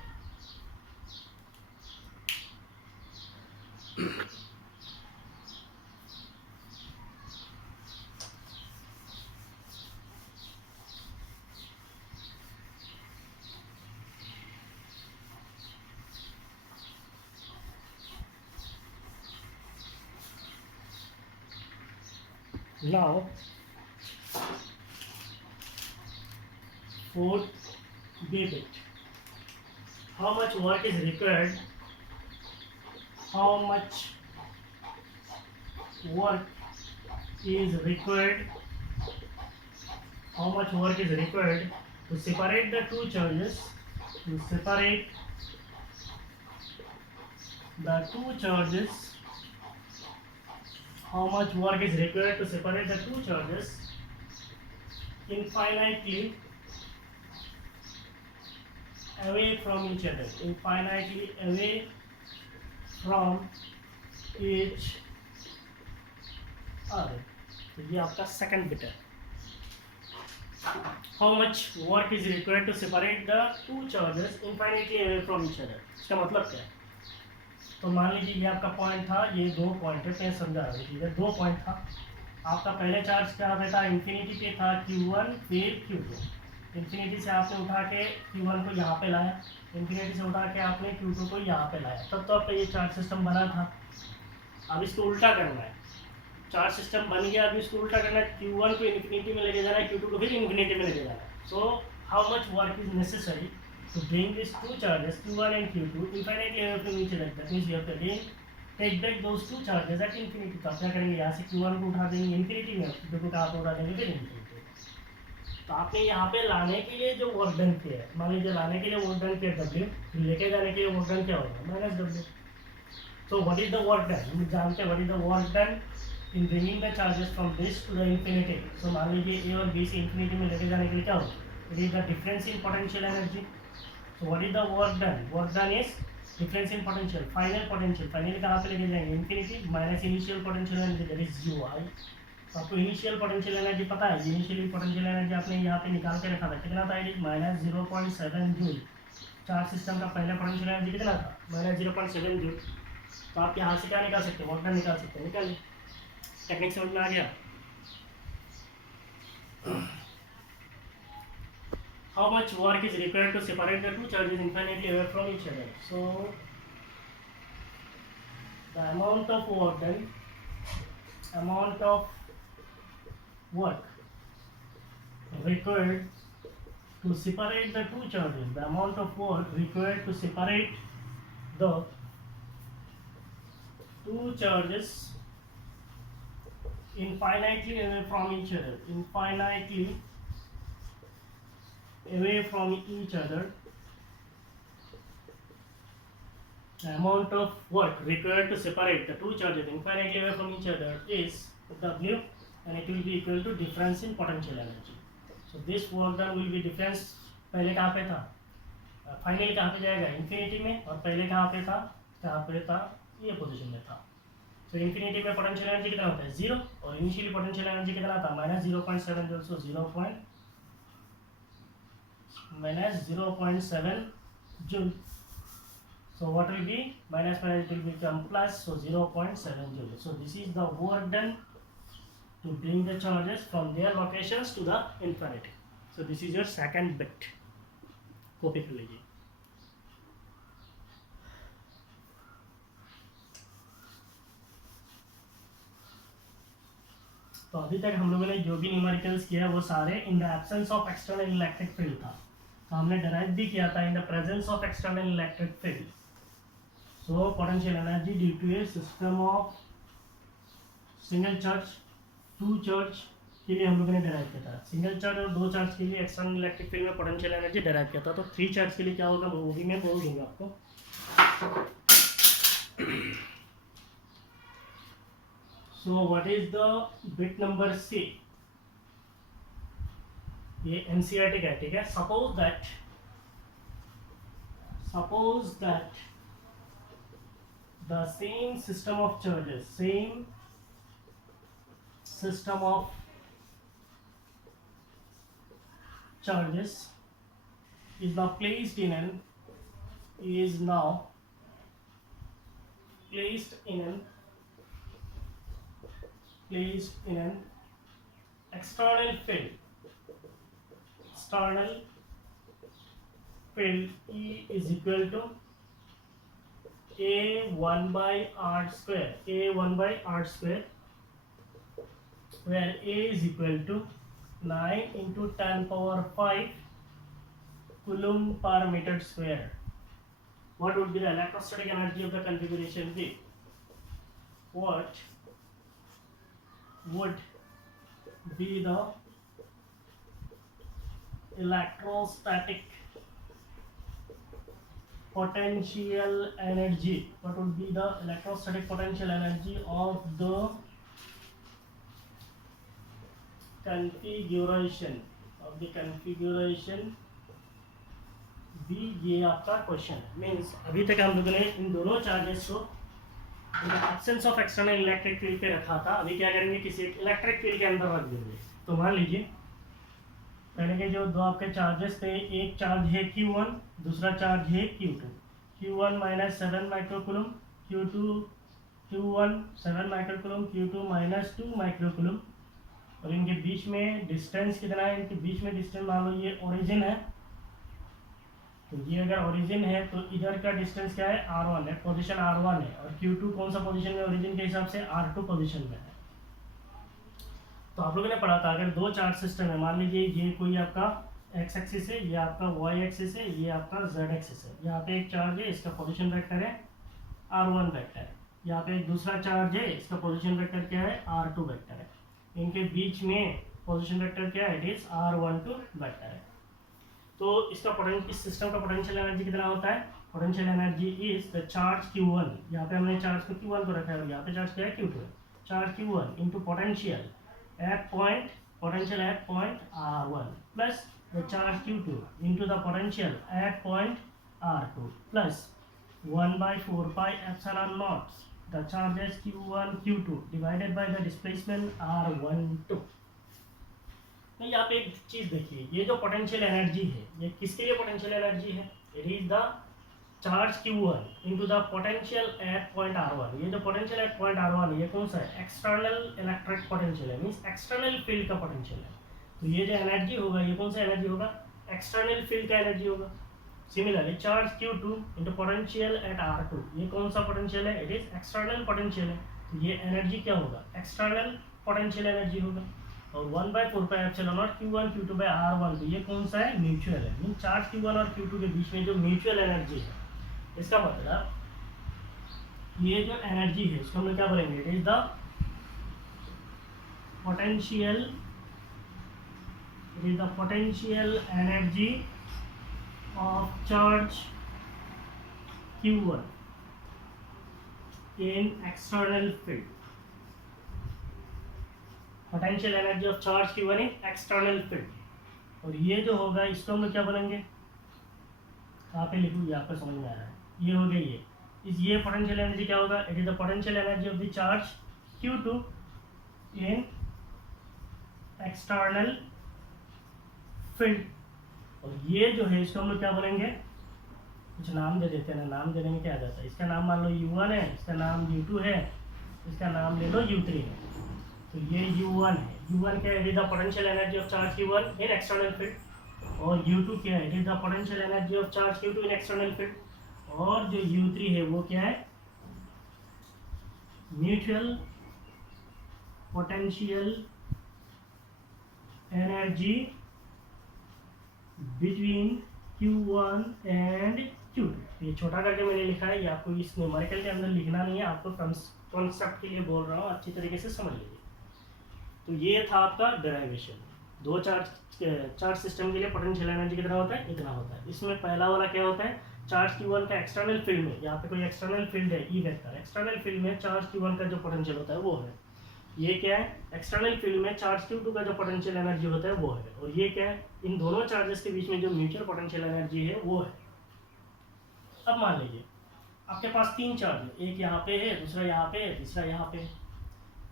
Now, fourth bit. How much work is required? How much work is required? How much work is required to separate the two charges? To separate the two charges. How much work is required to separate the two charges infinitely away from each other, infinitely away from each other? तो ये आपका second bit है। How much work is required to separate the two charges infinitely away from each other? इसका मतलब क्या है? तो मान लीजिए ये आपका पॉइंट था, ये दो पॉइंट है, मैं समझा रहा हूँ, ठीक है, दो पॉइंट था। आपका पहले चार्ज क्या पे था, इन्फिनिटी पे था Q1 फिर Q2। इन्फिनिटी से आपने उठा के Q1 को यहाँ पे लाया, इन्फिनिटी से उठा के आपने Q2 को यहाँ पे लाया, तब तो आपका ये चार्ज सिस्टम बना था। अब इसको उल्टा करना है, चार्ज सिस्टम बन गया, अब इसको उल्टा करना है, Q1 को इन्फिनिटी में लेके जाना है, Q2 को फिर इन्फिनिटी में लेके जाना है। So how much work is necessary to bring these two charges Q1 and Q2 infinitely away from each other? That means you have to again take back those two charges at infinity। तो आप क्या करेंगे, यहाँ से Q1 को उठा देंगे infinity में, Q2 को कहाँ पे उठा देंगे फिर इन्फिनिटी। तो आपने यहाँ पे लाने के लिए जो वर्क डन किया है, मान लीजिए लाने के लिए वर्क डन किया W, लेके जाने के लिए वर्क डन क्या होगा minus W। So what is the work done? हम जानते हैं what is the work done in bringing the charges from this to the infinity. So मान लीजिए A और B से infinity में लेके जाने के लिए क्या होगा? It is the difference in potential energy. So what is the work done? Work done is difference in potential. Final potential. Finally कहाँ पे लेके जाएंगे? Infinity minus initial potential energy, that is UI. तो आपको इनिशियल पोटेंशियल एनर्जी पता है, initially potential energy आपने यहाँ पे निकाल के रखा था, कितना था? It is -0.7 joule. Charge system का पहले पोटेंशियल एनर्जी कितना था? -0.7 जूल। तो आप यहाँ से क्या निकाल सकते हैं? वर्क डन निकाल सकते हैं। निकालिए, टेक्निक समझ में आ गया? How much work is required to separate the two charges infinitely away from each other? So the amount of work done, amount of work required to separate the two charges, the amount of work required to separate the two charges infinitely away from each other, infinitely away from each other, the amount of work required to separate the two charges infinitely away from each other is W, and it will be equal to difference in potential energy. So this work done will be difference, पहले कहाँ पे था, finally कहाँ पे जाएगा? Infinity में, और पहले कहाँ पे था? कहाँ पे था? ये पोजीशन में था। तो इन्फिनिटी में पोटेंशियल एनर्जी कितना होता है? 0, और इनिशियली पोटेंशियल एनर्जी कितना था? -0.7 joule. So -0.7 joule. So what will be minus minus, it will become plus, so 0.7 joule. So this is the work done to bring the charges from their locations to the infinity. So this is your second bit. Copy कर लीजिए। तो अभी तक हम लोगों ने जो भी न्यूमेरिकल्स किया वो सारे in the absence of external electric field था। तो हमने डेराइव भी किया था in the presence of external electric field. So potential energy due to a system of single charge, two charge के लिए हम लोगों ने डेराइव किया था। सिंगल चार्ज और दो चार्ज के लिए एक्सटर्नल इलेक्ट्रिक फील्ड में पोटेंशियल एनर्जी डेराइव किया था। तो थ्री चार्ज के लिए क्या होगा वो भी मैं बोल दूंगा आपको। So what is the bit number C? ये एनसीईआरटी का है, ठीक है। Suppose that the same system of charges, same system of charges is now placed in an external field E is equal to A1 by R square, where A is equal to 9 into 10 power 5 coulomb per meter square. What would be the electrostatic energy of the configuration B? What would be the electrostatic potential energy? What would be the electrostatic potential energy of the configuration B? ये आपका question है। Means अभी तक हम लोगों ने इन दोनों charges को absence of external electric field पे रखा था। अभी क्या करेंगे, किसी एक इलेक्ट्रिक फील्ड के अंदर रख देंगे। तो मान लीजिए पहले के जो दो आपके चार्जेस थे, एक चार्ज है Q1, दूसरा चार्ज है Q2। Q1 - 7 microcoulomb, Q1 7 microcoulomb, Q2 -2 microcoulomb. और इनके बीच में डिस्टेंस कितना है? इनके बीच में डिस्टेंस मान लो ये ओरिजिन है, तो ये अगर ओरिजिन है तो इधर का डिस्टेंस क्या है? R1 है, पोजीशन R1 है। और Q2 कौन सा पोजीशन में? ओरिजिन के हिसाब से R2 पोजीशन में है। तो आप लोगों ने पढ़ा था अगर दो चार्ज सिस्टम है, मान लीजिए ये कोई आपका x एक्सिस है, ये आपका y एक्सिस है, ये आपका z एक्सिस है। यहाँ पे एक चार्ज है, इसका पोजीशन वेक्टर है R1 वेक्टर। यहाँ पे एक दूसरा चार्ज है, इसका पोजीशन वेक्टर क्या है? R2 वेक्टर है। इनके बीच में पोजीशन वेक्टर क्या है, इट इज r12 वेक्टर है। तो इसका पोटेंशियल, इस सिस्टम का पोटेंशियल एनर्जी कितना होता है, potential energy is the charge q1, यहाँ पे हमने चार्ज को q1 को रखा है और यहाँ पे चार्ज क्या है q2 है, charge q1 into potential at point, potential at point r1 plus the charge q2 into the potential at point r2 plus 1/4 pi epsilon naught the charges q1 q2 divided by the displacement r12। तो यहाँ पे एक चीज देखिए, ये जो potential energy है ये किसके लिए पोटेंशियल एनर्जी है, it is the charge q1 into the potential at point r1। ये जो पोटेंशियल एट पॉइंट r1 ये कौन सा है, एक्सटर्नल इलेक्ट्रिक पोटेंशियल है, मींस एक्सटर्नल फील्ड का पोटेंशियल है। तो ये जो एनर्जी होगा ये कौन सा एनर्जी होगा, एक्सटर्नल फील्ड का एनर्जी होगा। Similarly charge q2 into potential at r2, ये कौन सा पोटेंशियल है, इट इज एक्सटर्नल पोटेंशियल है। तो ये एनर्जी क्या होगा, एक्सटर्नल पोटेंशियल एनर्जी होगा। और 1/4 pi epsilon not q1 q2 bye r1, तो ये कौन सा है, म्यूचुअल है। मीन चार्ज q1 और q2 के बीच में जो म्यूचुअल एनर्जी है, इसका मतलब ये जो एनर्जी है इसको हम क्या बोलेंगे, it is the potential, it is the potential energy of charge q1 in external field। Potential energy of charge q1 in external field. और ये जो होगा इसको हम लोग क्या बोलेंगे, यहाँ पे लिखूँ, यहाँ पर समझ में आ रहा है, ये हो गई ये पोटेंशियल एनर्जी क्या होगा, it is the potential energy of the charge q2 in external field. और ये जो है इसको हम लोग क्या बोलेंगे, कुछ नाम दे देते हैं ना, नाम देने में क्या आ जाता है, इसका नाम मान लो u1 है, इसका नाम u2 है, इसका नाम ले लो u3 है। तो ये u1 है, u1 क्या है, it is the potential energy of charge q1 in external field. और u2 क्या है, it is the potential energy of charge q2 in external field. और जो u3 है वो क्या है, mutual potential energy between q1 and q2। ये छोटा करके मैंने लिखा है, ये आपको इस न्यूमेरिकल के अंदर लिखना नहीं है, आपको कॉन्सेप्ट के लिए बोल रहा हूँ, अच्छी तरीके से समझ लीजिए। तो ये था आपका डेरिवेशन। दो चार्ज सिस्टम के लिए पोटेंशियल एनर्जी कितना होता है, इतना होता है। इसमें पहला वाला क्या होता है, चार्ज q1 का एक्सटर्नल फील्ड में, यहाँ पे कोई एक्सटर्नल फील्ड है E वेक्टर, एक्सटर्नल फील्ड में चार्ज q1 का जो पोटेंशियल होता है वो है। ये क्या है, एक्सटर्नल फील्ड में चार्ज q2 का जो पोटेंशियल एनर्जी होता है वो है। और ये क्या है, इन दोनों चार्जेस के बीच में जो म्यूचुअल पोटेंशियल एनर्जी है वो है। अब मान लीजिए आपके पास तीन चार्ज है, एक यहाँ पे है, दूसरा यहाँ पे है, तीसरा यहाँ पे है।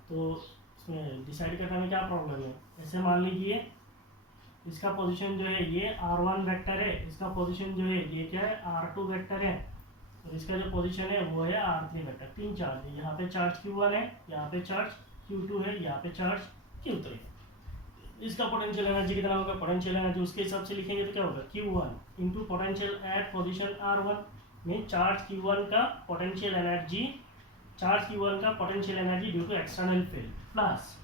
तो इसमें डिसाइड करने में क्या प्रॉब्लम है, ऐसे मान लीजिए इसका पोजीशन जो है ये r1 वेक्टर है, इसका पोजीशन जो है ये क्या है, r2 वेक्टर है, और इसका जो पोजीशन है वो है r3 वेक्टर। तीन चार्ज है, यहाँ पे चार्ज q1 है, यहाँ पे चार्ज q2 है, यहाँ पे चार्ज q3 है। इसका पोटेंशियल एनर्जी कितना होगा, पोटेंशियल एनर्जी उसके हिसाब से लिखेंगे तो क्या होगा, q1 into potential eight position r1 में चार्ज q1 का पोटेंशियल एनर्जी, चार्ज q1 का potential energy due to external field plus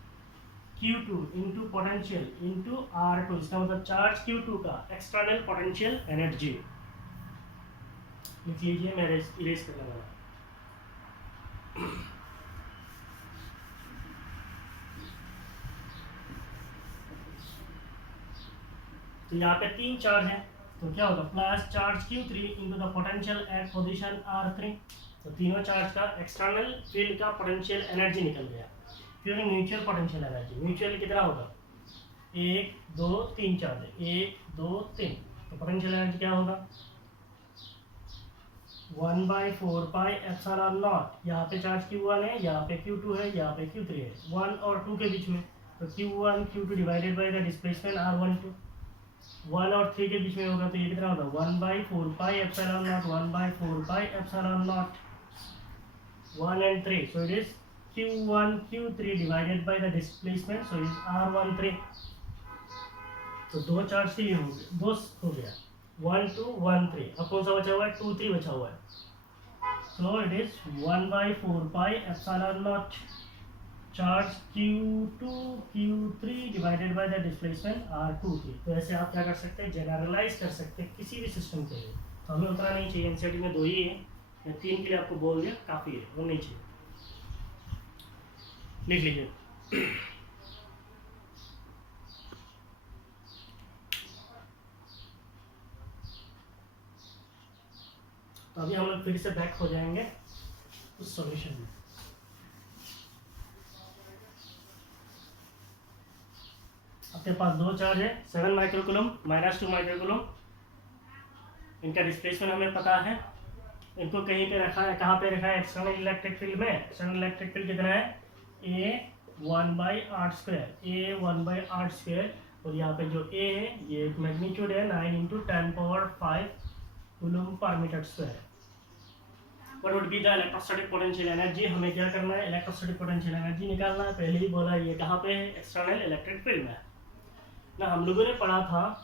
q2 into potential into r2, इसका मतलब चार्ज q2 का एक्सटर्नल पोटेंशियल एनर्जी। लिख लीजिए, मैं इरेज करने वाला। तो यहाँ पे तीन चार्ज है, तो क्या होगा, plus charge q3 into the potential eight position r3। तो तीनों चार्ज का एक्सटर्नल फील्ड का पोटेंशियल एनर्जी निकल गया। फिर म्यूचुअल पोटेंशियल एनर्जी, म्यूचुअल कितना होगा, 1 2 3 चार्ज है, 1 2 3, तो पोटेंशियल एनर्जी क्या होगा, 1/4 पाई एप्सिलॉन नॉट। यहाँ पे चार्ज q1 है, यहाँ पे q2 है, यहाँ पे q3 है, 1 और 2 के बीच में, तो q1 q2 divided by the displacement r12। 1 और 3 के बीच में होगा तो ये कितना होगा, 1/4 pi epsilon not, 1/4 pi epsilon not, 1 and 3, so it is q1 q3 divided by the displacement, so it is r13। तो दो चार्ज से ये हो गया, दो हो गया, 1 2 1 3। अब कौन सा बचा हुआ है, 2 3 बचा हुआ है। so it is 1/4 pi epsilon naught charge q2 q3 divided by the displacement r23। तो ऐसे आप क्या कर सकते हैं, जनरलाइज कर सकते हैं किसी भी सिस्टम के लिए। तो हमें उतना नहीं चाहिए, एनसीईआरटी में 2 ही है, मैं 3 के लिए आपको बोल दिया, काफ़ी है, वो नहीं चाहिए। लिख लीजिए, तो अभी हम लोग फिर से बैक हो जाएंगे उस सॉल्यूशन में। आपके पास दो चार्ज है, 7 माइक्रोकूलम -2 माइक्रोकूलम। इनका डिस्प्लेसमेंट हमें पता है। इनको कहीं पे रखा है, कहाँ पे रखा है? एक्सटर्नल इलेक्ट्रिक फील्ड में। एक्सटर्नल इलेक्ट्रिक फील्ड कितना है? A1/r², A1/r²। और यहाँ पे जो A है ये एक मैग्नीट्यूड है 9 × 10⁵ कूलम पर metre square. What would be the electrostatic potential energy? हमें क्या करना है? इलेक्ट्रोस्टैटिक पोटेंशियल एनर्जी निकालना है। पहले ही बोला ये कहाँ पे है? एक्सटर्नल इलेक्ट्रिक फील्ड में ना। हम लोगों ने पढ़ा था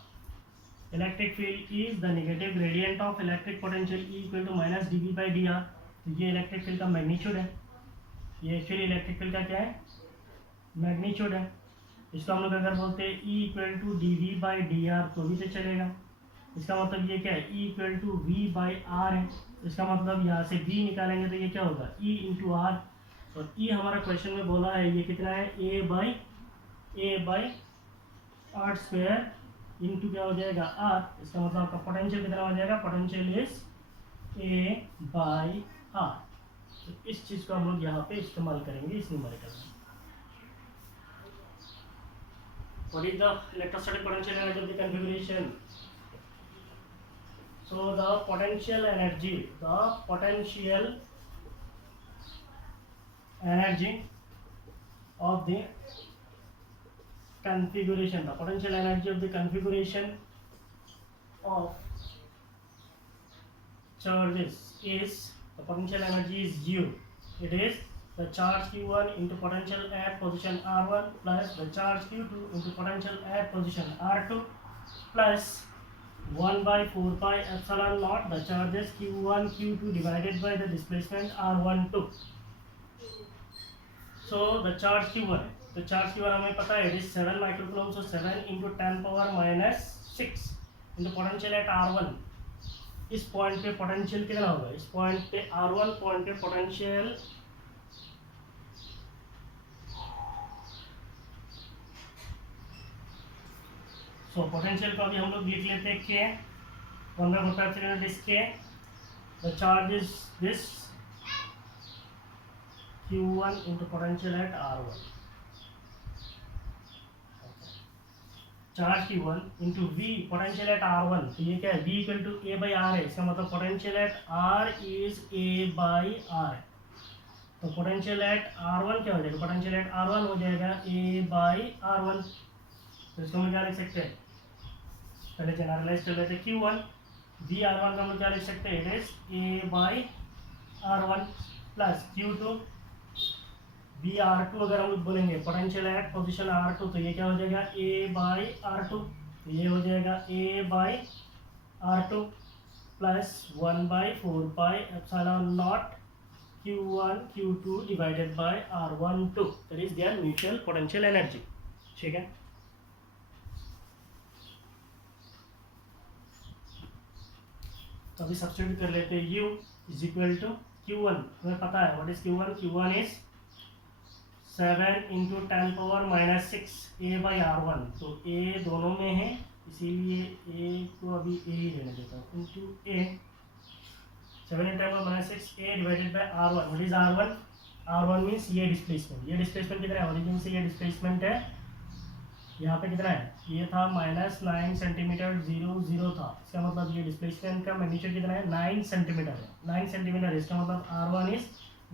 electric field is the negative gradient of electric potential equal to -dV/dr। तो ये इलेक्ट्रिक फील्ड का मैग्नीट्यूड है। ये एक्चुअली इलेक्ट्रिक फील्ड का क्या है? मैग्नीट्यूड है। इसको हम लोग अगर बोलते हैं E = dV/dr तो भी तो चलेगा। इसका मतलब ये क्या है? E = V/r है। इसका मतलब यहाँ से V निकालेंगे तो ये क्या होगा? E × r। और E हमारा क्वेश्चन में बोला है ये कितना है? A/r² इंटू क्या हो जाएगा? r। इसका मतलब आपका पोटेंशियल कितना हो जाएगा? Potential is A/r। तो इस चीज़ को हम लोग यहाँ पे इस्तेमाल करेंगे इस न्यूमेरिकल में। What is the electrostatic potential energy of the configuration? So the potential energy of the configuration, the potential energy of the configuration of charges is, the potential energy is U. It is the charge Q1 into potential at position R1 plus the charge Q2 into potential at position R2 plus 1/4πε0 the charges Q1 Q2 divided by the displacement R12। so the charge Q1, तो charge Q1 हमें पता है it is 7 microcoulomb. so 7 × 10⁻⁻6 into potential at R1। इस point पे potential कितना होगा? इस point पे R1 पॉइंट पे पोटेंशियल पोटेंशियल को अभी हम लोग लिख लेते हैं के 1/4πε दिस के। The charge is this Q1 into potential at R1। Charge Q1 into V potential at R1। तो ये क्या है? V = A/r है। इसका मतलब potential at R is A/r। तो पोटेंशियल एट R1 क्या हो जाएगा? पोटेंशियल एट R1 हो जाएगा A/r1। तो इसको हम क्या लिख सकते हैं? पहले जनरलाइज कर लेते हैं। Q1 VR1 का हम क्या लिख सकते हैं? It is A/r1 plus Q2 VR2। अगर हम लोग बोलेंगे पोटेंशियल एट पोजीशन R2 तो ये क्या हो जाएगा? A/r2। तो ये हो जाएगा A/r2 plus 1/4πε0 Q1 Q2 divided by R12। That is their mutual potential energy. ठीक है। तो अभी सब्स्टिट्यूट कर लेते हैं। U is equal to Q1 हमें पता है। What is Q1? Q1 is 7 × 10⁻⁻6 A/r1। तो A दोनों में है इसीलिए A को अभी A ही लेने देता हूँ into A। 7 × 10⁻⁶ A divided by R1। What is R1? R1 means ये डिस्प्लेसमेंट। ये डिस्प्लेसमेंट कितना है? ओरिजिन से ये डिस्प्लेसमेंट है यहाँ पे कितना है? ये था -9 सेंटीमीटर 0 था। इसका मतलब ये डिस्प्लेसमेंट का मैग्नीट्यूड कितना है? 9 सेंटीमीटर है। 9 सेंटीमीटर। इसका मतलब R1 इज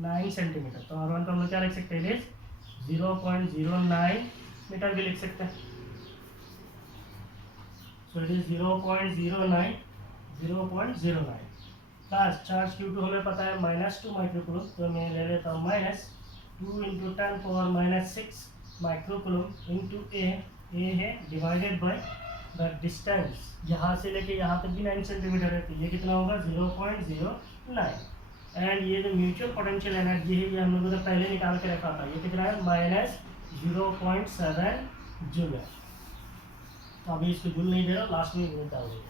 9 सेंटीमीटर। तो R1 को हम लोग क्या लिख सकते हैं? इट इज 0.09 मीटर भी लिख सकते हैं। सो it is 0.09 plus charge Q2 हमें पता है -2 माइक्रोकूलम। तो मैं ले लेता हूँ -2 × 10⁻⁻6 माइक्रोकूलम इंटू A है डिवाइडेड बाय द डिस्टेंस। यहाँ से लेके यहाँ तक भी 9 सेंटीमीटर है। तो ये कितना होगा? 0.09। एंड ये जो म्यूचुअल पोटेंशियल एनर्जी है ये हम लोगों ने पहले निकाल के रखा था। ये कितना है? -0.7 जूल है। तो अभी इसको जूल नहीं दे रहा, लास्ट में यूनिट डाल देगा।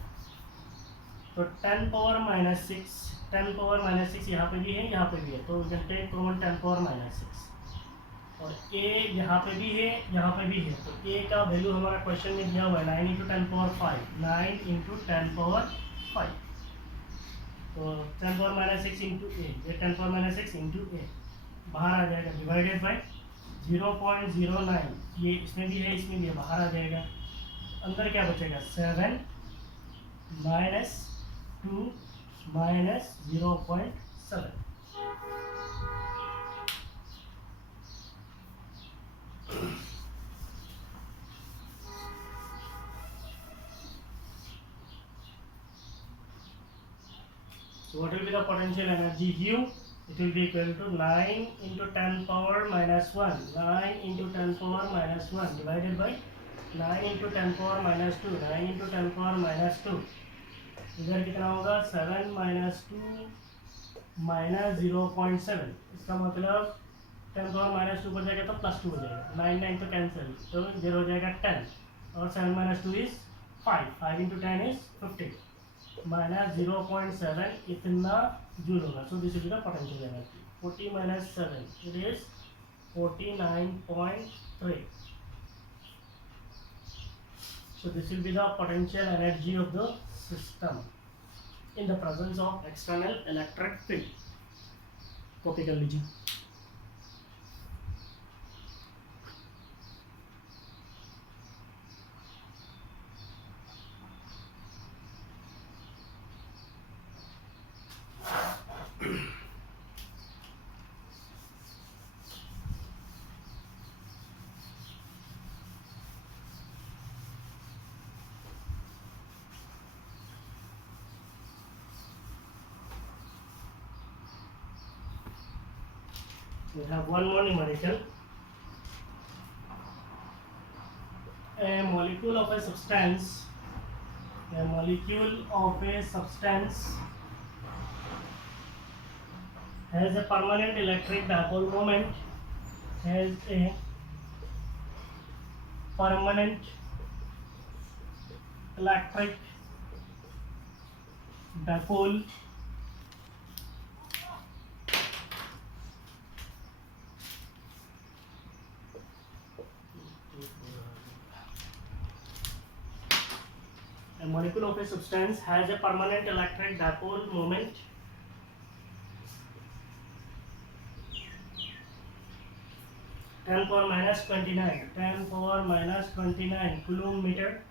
तो 10⁻⁻6 यहाँ पे भी है, यहाँ पे भी है। तो टेक कॉमन 10⁻⁻6 और A यहाँ पे भी है, यहाँ पे भी है। तो A का वैल्यू हमारा क्वेश्चन में दिया हुआ है 9 × 10⁵ 9 × 10⁵। तो 10⁻6 इंटू ए, ये 10⁻6 इंटू ए बाहर आ जाएगा, डिवाइडेड बाई 0.09, ये इसमें भी है इसमें भी है, बाहर आ जाएगा। अंदर क्या बचेगा, 7 minus 2 minus 0.7। So what will be the potential energy Q? It will be equal to 9 into 10 power minus 1, 9 into 10 power minus 1 divided by 9 into 10 power minus 2, 9 into 10 power minus 2। इधर कितना होगा, 7 माइनस 2 माइनस 0.7, इसका मतलब 10 power minus 2 पर जाएगा तो plus 2 हो जाएगा, 9 9 तो कैंसिल, तो इधर हो जाएगा 10, और 7 minus 2 is 5, 5 into 10 is 15 minus 0.7 इतना जूल होगा। सो this is the potential energy, 40 minus 7 it is 49.3। So this will be the potential energy of the system in the presence of external electric field। Copy कर लीजिए। We have one more numerical. A molecule of a substance, a molecule of a substance has a permanent electric dipole moment, has a permanent electric dipole A molecule of a substance has a permanent electric dipole moment ten power minus 29, 10 power minus 29 coulomb meter.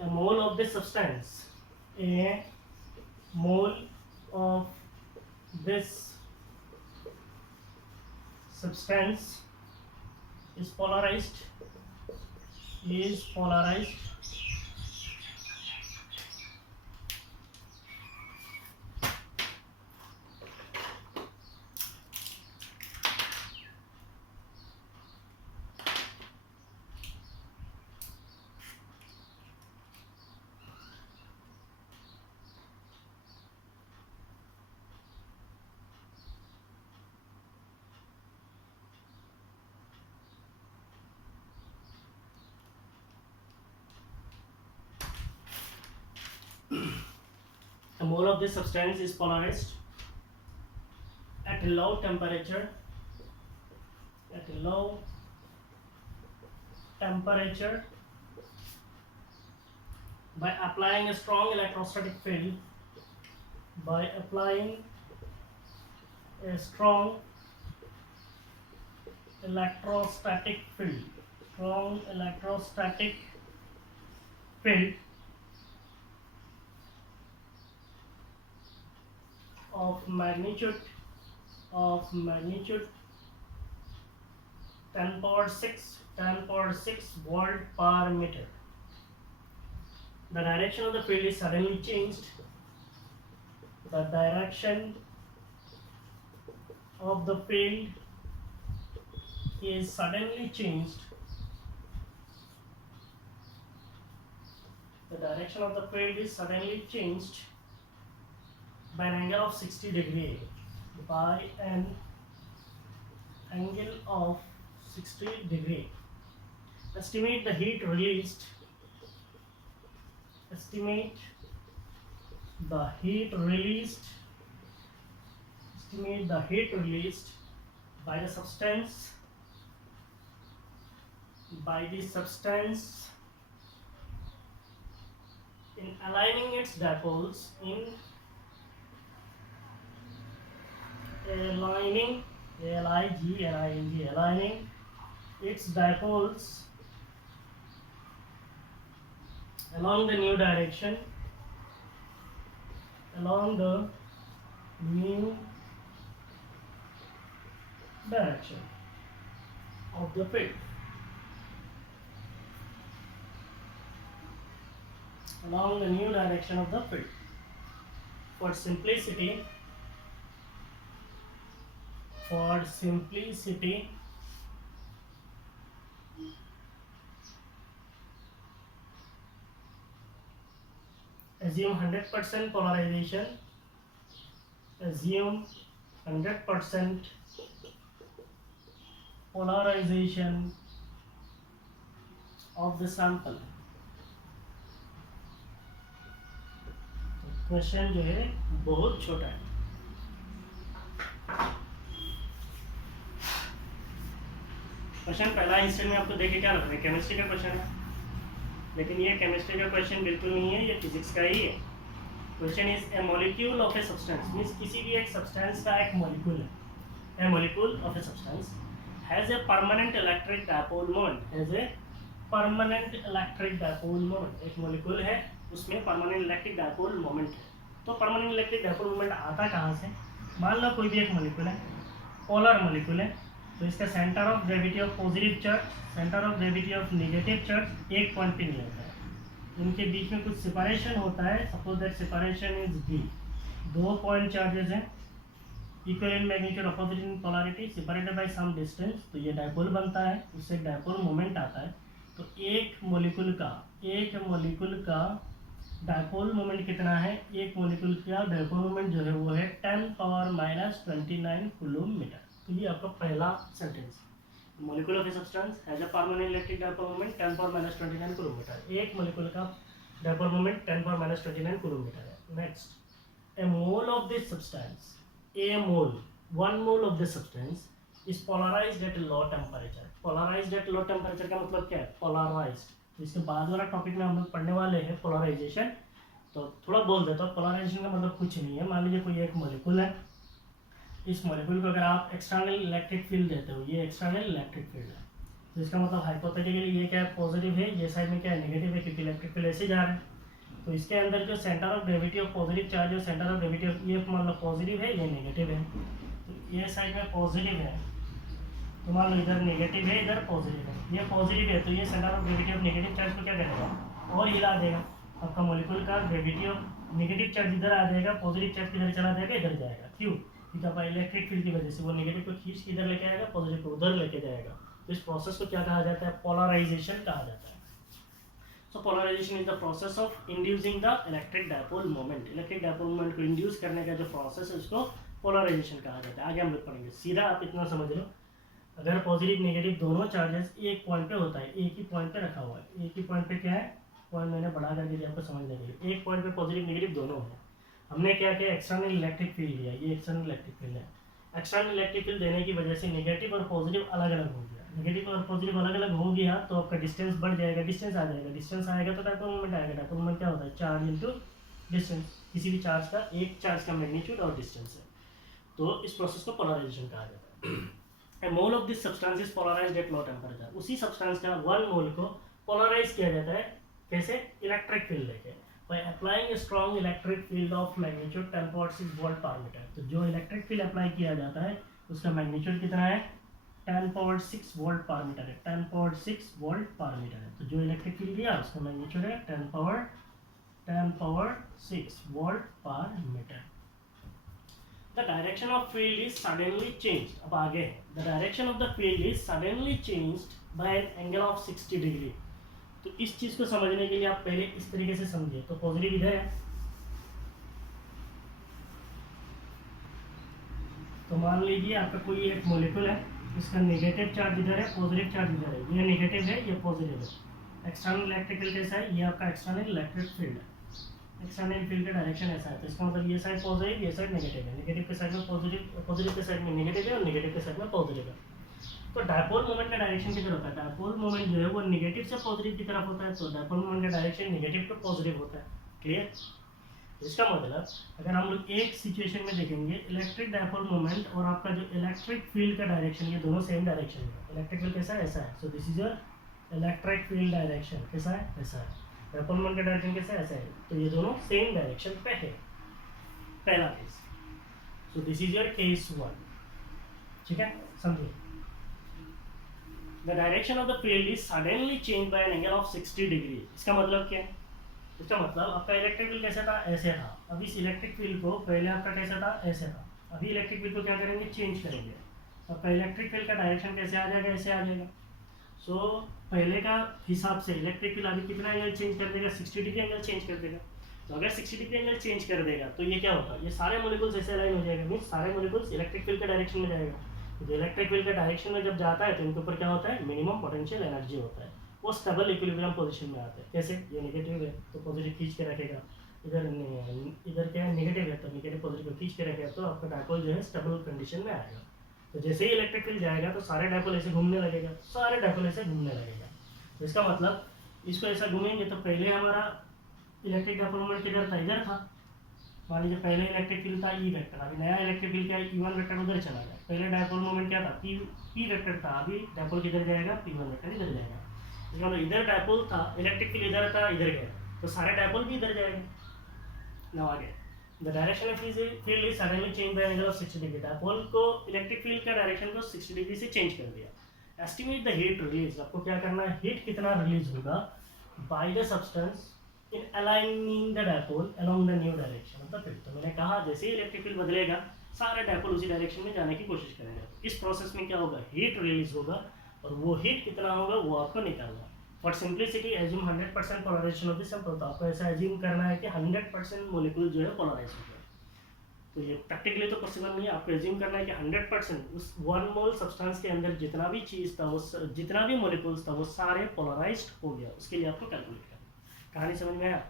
A mole of this substance, a mole of this substance is polarized, a mole of this substance is polarized at a low temperature, by applying a strong electrostatic field, of magnitude 10 power 6 volt per meter. The direction of the field is suddenly changed. The direction of the field is suddenly changed. The direction of the field is suddenly changed by an angle of 60 degree. By an angle of 60 degree. Estimate the heat released. Estimate the heat released by the substance in aligning its dipoles aligning aligning its dipoles along the new direction of the field. Along the new direction of the field. For simplicity, assume 100% polarization. Assume 100% polarization of the sample. Question जो है बहुत छोटा है. Question पहला instant में आपको देखे क्या लग रहा है, केमिस्ट्री का क्वेश्चन है, लेकिन ये केमिस्ट्री का क्वेश्चन बिल्कुल नहीं है, ये फिजिक्स का ही है. Question is a molecule of a substance, means किसी भी एक सब्सटेंस का एक मॉलिक्यूल है. A molecule of a substance has a permanent electric dipole moment. एक मॉलिक्यूल है, उसमें परमानेंट इलेक्ट्रिक डायपोल मोमेंट है. तो परमानेंट इलेक्ट्रिक डायपोल मोमेंट आता कहाँ से? मान लो कोई भी एक मॉलिक्यूल है, पोलर मॉलिक्यूल है, तो इसका centre of gravity of positive charge, centre of gravity of negative charge एक पॉइंट पे नहीं होता है. इनके बीच में कुछ सेपरेशन होता है. Suppose that separation is d. 2 point charges हैं, equal in magnitude, opposite in polarity, separated by some distance. तो ये डायपोल बनता है, उससे डायपोल मोमेंट आता है. तो एक मॉलिक्यूल का डायपोल मोमेंट कितना है? एक मॉलिक्यूल का डायपोल मोमेंट जो है वो है 10⁻⁻29 कूलम. तो ये आपका पहला sentence. Molecule of a substance has a permanent electric dipole moment 10⁻⁻29 coulomb. एक मॉलिक्यूल का डायपोल मोमेंट 10⁻⁻29 कूलम है. Next, A mole of this substance, one mole of this substance is polarized at low temperature. Polarized at low temperature का मतलब क्या है? Polarized. तो इसके बाद वाला टॉपिक में हम लोग पढ़ने वाले हैं पोलराइजेशन. तो थोड़ा बोल देता हूँ. पोलराइजेशन का मतलब कुछ नहीं है. मान लीजिए कोई एक मॉलिक्यूल है, इस मॉलिक्यूल को अगर आप एक्सटर्नल इलेक्ट्रिक फील्ड देते हो, ये एक्सटर्नल इलेक्ट्रिक फील्ड है, तो इसका मतलब हाइपोथेटिकली ये क्या है? पॉजिटिव है. ये साइड में क्या है? नेगेटिव है, क्योंकि इलेक्ट्रिक फील्ड ऐसे जा रहे हैं. तो इसके अंदर जो centre of gravity of positive charge और सेंटर ऑफ ग्रेविटी ऑफ, ये मान लो पॉजिटिव है, ये नेगेटिव है. तो ये साइड में पॉजिटिव है, तो मान लो इधर नेगेटिव है, इधर पॉजिटिव है. ये पॉजिटिव है, तो ये centre of gravity of negative charge को क्या करेगा? और हिला देगा. आपका मॉलिक्यूल का ग्रेविटी ऑफ नेगेटिव चार्ज इधर आ जाएगा, पॉजिटिव चार्ज किधर चला जाएगा? इधर जाएगा. क्यों? क्योंकि आपका इलेक्ट्रिक फील्ड की वजह से वो नेगेटिव को खींच के इधर लेके आएगा, पॉजिटिव को उधर लेके जाएगा. तो इस प्रोसेस को क्या कहा जाता है? पोलराइजेशन कहा जाता है. So polarization is the process of inducing the electric dipole moment. Electric dipole moment को इंड्यूस करने का जो प्रोसेस है उसको पोलराइजेशन कहा जाता है. आगे हम लोग पढ़ेंगे. सीधा आप इतना समझ लो, अगर पॉजिटिव नेगेटिव दोनों चार्जेस एक पॉइंट पे होता है, एक ही पॉइंट पे रखा हुआ है. एक ही पॉइंट पे क्या है? पॉइंट मैंने बढ़ा करके दिया आपको समझने के लिए. एक पॉइंट पे पॉजिटिव नेगेटिव दोनों है. हमने क्या किया? एक्सटर्नल इलेक्ट्रिक फील्ड दिया. ये एक्सटर्नल इलेक्ट्रिक फील्ड है. एक्सटर्नल इलेक्ट्रिक फील्ड देने की वजह से नेगेटिव और पॉजिटिव अलग अलग हो गया. नेगेटिव और पॉजिटिव अलग अलग हो गया तो आपका डिस्टेंस बढ़ जाएगा, डिस्टेंस आ जाएगा. डिस्टेंस आएगा तो डायपोल मोमेंट आएगा. डायपोल मोमेंट क्या होता है? Charge into distance. किसी भी चार्ज का एक चार्ज का मैग्नीट्यूड और डिस्टेंस है. तो इस प्रोसेस को पोलराइजेशन कहा जाता है. A mole of this substance is polarized at low temperature. उसी सब्सटेंस का वन मोल को पोलराइज किया जाता है. कैसे? इलेक्ट्रिक फील्ड लेके, by applying a strong electric field of magnitude 10⁻6 volt पर मीटर. तो जो इलेक्ट्रिक फील्ड अप्लाई किया जाता है उसका मैग्नीट्यूड कितना है? 10⁻6 वोल्ट पर मीटर है. 10⁻6 वोल्ट पर मीटर है. तो जो इलेक्ट्रिक फील्ड दिया उसका मैग्नीट्यूड है 10⁻6 वोल्ट पर metre. The direction of field is suddenly changed. अब आगे the direction of the field is suddenly changed by an angle of 60 degree. तो इस चीज को समझने के लिए आप पहले इस तरीके से समझिए. तो पॉजिटिव इधर है, तो मान लीजिए आपका कोई एक मॉलिक्यूल है, इसका नेगेटिव चार्ज इधर है, पॉजिटिव चार्ज इधर है. ये नेगेटिव है, ये पॉजिटिव है. एक्सटर्नल इलेक्ट्रिक फील्ड कैसा है? ये आपका एक्सटर्नल इलेक्ट्रिक फील्ड है. एक्सटर्नल फील्ड का डायरेक्शन ऐसा है. तो इसका मतलब ये साइड पॉजिटिव, ये साइड नेगेटिव है. नेगेटिव के साइड में पॉजिटिव, पॉजिटिव के साइड में नेगेटिव है और नेगेटिव के साइड में पॉजिटिव है. तो डायपोल मोमेंट का डायरेक्शन किधर होता है? डायपोल मोमेंट जो है वो नेगेटिव से पॉजिटिव की तरफ होता है. तो डायपोल मोमेंट का डायरेक्शन नेगेटिव टू पॉजिटिव होता है. क्लियर? इसका मतलब अगर हम लोग एक सिचुएशन में देखेंगे इलेक्ट्रिक डायपोल मोमेंट और आपका जो इलेक्ट्रिक फील्ड का डायरेक्शन, ये दोनों सेम डायरेक्शन है। इलेक्ट्रिक फील्ड कैसा है? ऐसा है। So this is your electric field direction. कैसा है? ऐसा है। डायपोल मोमेंट का डायरेक्शन कैसा है? ऐसा है। तो ये दोनों सेम डायरेक्शन पे है, पहला case. So this is your case 1। ठीक है, समझिए। The direction of the field is suddenly change bye an angle of 60 degree. इसका मतलब क्या है? इसका मतलब आपका इलेक्ट्रिक फील्ड कैसा था? ऐसे था। अभी इस इलेक्ट्रिक फील्ड को, पहले आपका कैसा था? ऐसे था। अभी इलेक्ट्रिक फील्ड को क्या करेंगे? चेंज करेंगे। आपका इलेक्ट्रिक फील्ड का डायरेक्शन कैसे आ जाएगा? ऐसे आ जाएगा। सो पहले का हिसाब से इलेक्ट्रिक फील्ड अभी कितना एंगल चेंज कर देगा? 60 डिग्री एंगल चेंज कर देगा। तो अगर 60 डिग्री एंगल चेंज कर देगा तो ये क्या होगा? ये सारे मोलिकुल्स ऐसे अलाइन हो जाएगा, मीन्स सारे मोलिकुल्स इलेक्ट्रिक फील्ड के डायरेक्शन में जाएगा। तो इलेक्ट्रिक फील्ड के डायरेक्शन में जब जाता है तो इनके ऊपर क्या होता है? मिनिमम पोटेंशियल एनर्जी होता है। वो स्टेबल इक्विलिब्रियम पोजीशन में आते हैं। कैसे? ये नेगेटिव है तो पॉजिटिव खींच के रखेगा, इधर क्या है? नेगेटिव है तो नेगेटिव पॉजिटिव को खींच के रखेगा, तो आपका डायपोल जो है स्टेबल कंडीशन में आएगा। तो जैसे ही इलेक्ट्रिक फील्ड जाएगा तो सारे डायपोल ऐसे घूमने लगेगा, सारे डायपोल ऐसे घूमने लगेगा। तो इसका मतलब इसको ऐसा घूमेंगे तो पहले हमारा इलेक्ट्रिक डायपोल मोमेंट किधर था? इधर था। मान लीजिए पहले इलेक्ट्रिक फील्ड था ई वेक्टर, अभी नया इलेक्ट्रिक फील्ड क्या है? ई1 वेक्टर उधर चला गया। पहले डायपोल मोमेंट क्या था? पी वेक्टर था, अभी डायपोल किधर जाएगा? p1 वेक्टर इधर जाएगा। इसका मतलब इधर डायपोल था, इलेक्ट्रिक फील्ड इधर था, इधर गया, तो सारे डायपोल भी इधर जाएंगे। नाउ आगे, the direction of field is suddenly change bye angle of 60 degree. Dipole को इलेक्ट्रिक फील्ड का डायरेक्शन को 60 डिग्री से चेंज कर दिया। Estimate the heat release. आपको क्या करना है? हीट कितना रिलीज होगा by the substance in aligning the dipole along the new direction of the field. तो मैंने कहा जैसे ही इलेक्ट्रिक फील्ड बदलेगा सारे डायपोल उसी डायरेक्शन में जाने की कोशिश करेंगे। इस प्रोसेस में क्या होगा? हीट रिलीज होगा, और वो हीट कितना होगा वो आपको निकालना है। For simplicity assume 100% polarisation of this sample. तो आपको ऐसा एज्यूम करना है कि 100% मोलिक्यूल जो है पोलराइज हो गया। तो ये प्रैक्टिकली तो पॉसिबल नहीं है। आपको एज्यूम करना है कि 100% उस 1 मोल सब्सटेंस के अंदर जितना भी चीज़ था, उस जितना भी मोलिक्यूल्स था वो सारे पोलराइज्ड हो गया। उसके लिए आपको कैलकुलेट करना। कहानी समझ में आया?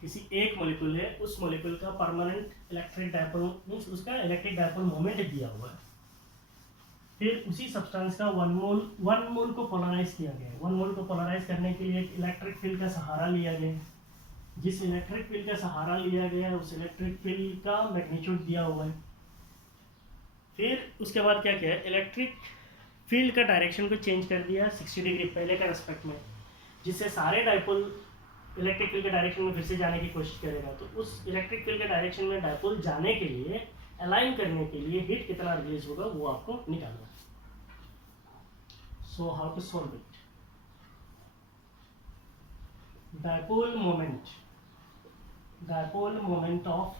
किसी एक मोलिक्यूल है, उस मोलिक्यूल का परमानेंट इलेक्ट्रिक डायपोल मीन्स उसका इलेक्ट्रिक डायपोल मोमेंट दिया हुआ है। फिर उसी सब्सटेंस का 1 मोल को पोलराइज किया गया। 1 मोल को पोलराइज करने के लिए एक इलेक्ट्रिक फील्ड का सहारा लिया गया। जिस इलेक्ट्रिक फील्ड का सहारा लिया गया उस इलेक्ट्रिक फील्ड का मैग्नीट्यूड दिया हुआ है। फिर उसके बाद क्या किया? इलेक्ट्रिक फील्ड का डायरेक्शन को चेंज कर दिया 60 डिग्री पहले का रेस्पेक्ट में, जिससे सारे डायपोल इलेक्ट्रिक फील्ड के डायरेक्शन में फिर से जाने की कोशिश करेगा। तो उस इलेक्ट्रिक फील्ड के डायरेक्शन में डायपोल जाने के लिए, अलाइन करने के लिए हीट कितना रिलीज होगा वो आपको निकालना है। So how to solve it? Dipole moment of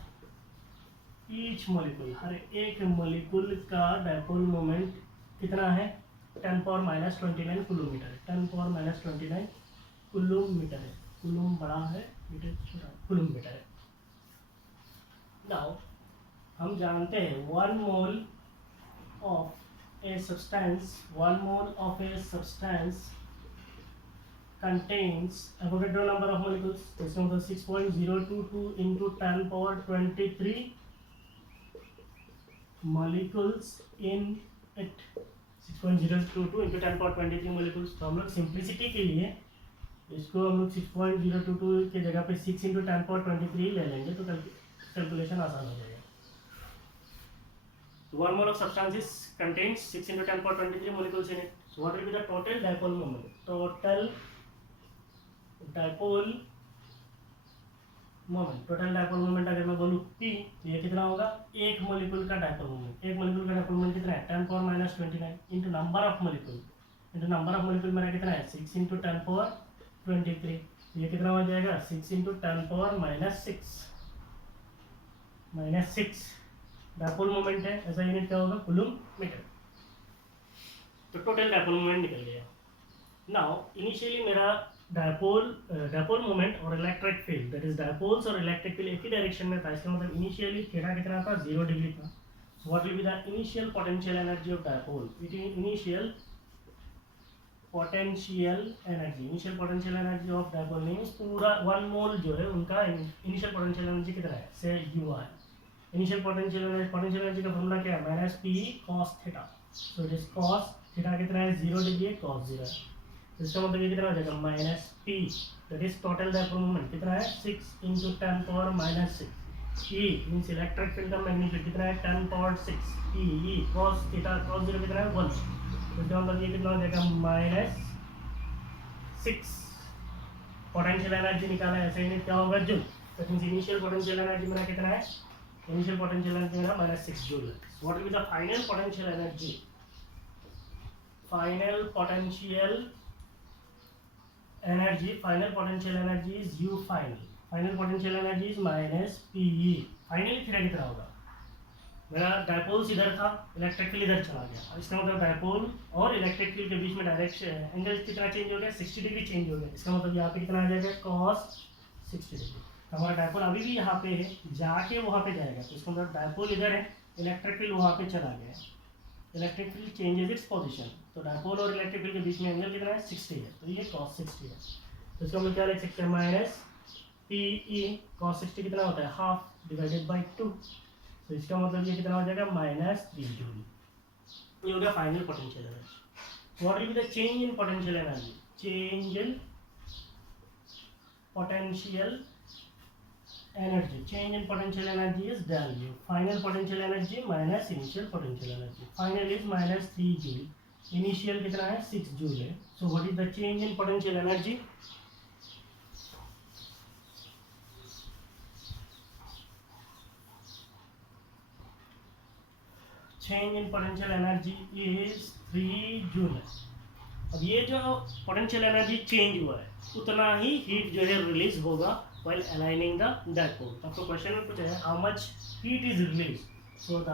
each molecule, हर एक मोलिक्यूल का डायपोल मोमेंट कितना है? 10⁻⁻29 कूलम-मीटर। 10⁻⁻29 कूलम-मीटर है। कूलम बड़ा है, मीटर छोटा है, कूलम-मीटर है। नाउ हम जानते हैं 1 mole of a substance contains Avogadro number of molecules. इसमें मतलब 6.022 into 10⁻23 molecules in it। 6.022 into 10⁻23 molecules। तो हम लोग सिंप्लिसिटी के लिए इसको हम लोग 6.022 के जगह पे 6 into 10⁻23 ले लेंगे तो कैलकुलेशन आसान हो जाएगा। So 1 mole of substance contains 6 into 10⁻23 molecules in it. So what will be the total dipole moment? Total dipole moment अगर मैं बोलूँ P, ये कितना होगा? एक मोलिक्यूल का डायपोल मोमेंट। एक मोलिक्यूल का डायपोल मोमेंट कितना है? 10⁻⁻29 इंटू नंबर ऑफ मोलिक्यूल मेरा कितना है? 6 इंटू 10⁻23। ये कितना हो जाएगा? 6 इंटू 10⁻6 डायपोल मोमेंट है। ऐसा यूनिट क्या होगा? कूलम-मीटर। तो टोटल डायपोल मोमेंट निकल गया। नाउ इनिशियली मेरा डायपोल मोमेंट और electric field, that is dipoles और इलेक्ट्रिक फील्ड एक ही डायरेक्शन में था। इसका मतलब इनिशियली थीटा कितना था? 0 डिग्री था। सो what will be the initial potential energy of dipole? Initial potential energy of dipole means पूरा 1 मोल जो है उनका इनिशियल पोटेंशियल एनर्जी कितना है? से u है। इनिशियल पोटेंशियल एनर्जी का फॉर्मूला क्या है? -p cos theta. So it is cos theta कितना है? 0 डिग्री है, cos 0 है। तो इसका मतलब ये कितना हो जाएगा minus P, that is total dipole moment कितना है 6 × 10⁻⁻6 ई मींस इलेक्ट्रिक फील्ड का मैग्नीट्यूड कितना है 10⁻⁶ ई cos थीटा cos 0 कितना है 1, तो इसका मतलब ये कितना हो जाएगा -6 पोटेंशियल एनर्जी निकाला है, ऐसे ही क्या होगा जूल, तो मींस इनिशियल पोटेंशियल एनर्जी मेरा कितना है, इनिशियल पोटेंशियल एनर्जी मेरा -6 जूल है। What will be the final potential energy, final potential energy is U final potential energy is -PE। Finally theta कितना होगा, मेरा डायपोल इधर था, इलेक्ट्रिक फील्ड इधर चला गया, इसका मतलब डायपोल और इलेक्ट्रिक फील्ड के बीच में डायरेक्शन एंगल कितना चेंज हो गया 60 डिग्री चेंज हो गया, इसका मतलब यहाँ पे कितना आ जाएगा cos 60 डिग्री। हमारा डायपोल अभी भी यहाँ पे है, जाके वहाँ पे जाएगा, तो इसका मतलब डायपोल इधर है, इलेक्ट्रिक फील्ड वहाँ पे चला गया, electric field changes its position, तो डायपोल और इलेक्ट्रिक फील्ड के बीच में एंगल कितना है 60 है, तो ये cos 60 है, तो इसका हम क्या लिख सकते हैं -PE cos 60 कितना होता है हाफ डिवाइडेड बाय 2, तो इसका मतलब ये कितना हो जाएगा -3 जूल। ये हो गया final potential energy. What will be the change in potential energy, change in potential energy, change in potential energy is del U, final potential energy minus initial potential energy, final is -3 joule, initial कितना है 6 joule है, so what is the change in potential energy, change in potential energy is 3 joule। अब ये जो potential energy change हुआ है उतना ही heat जो है रिलीज होगा while aligning the dipole। आपको क्वेश्चन में पूछा है how much heat is released, so the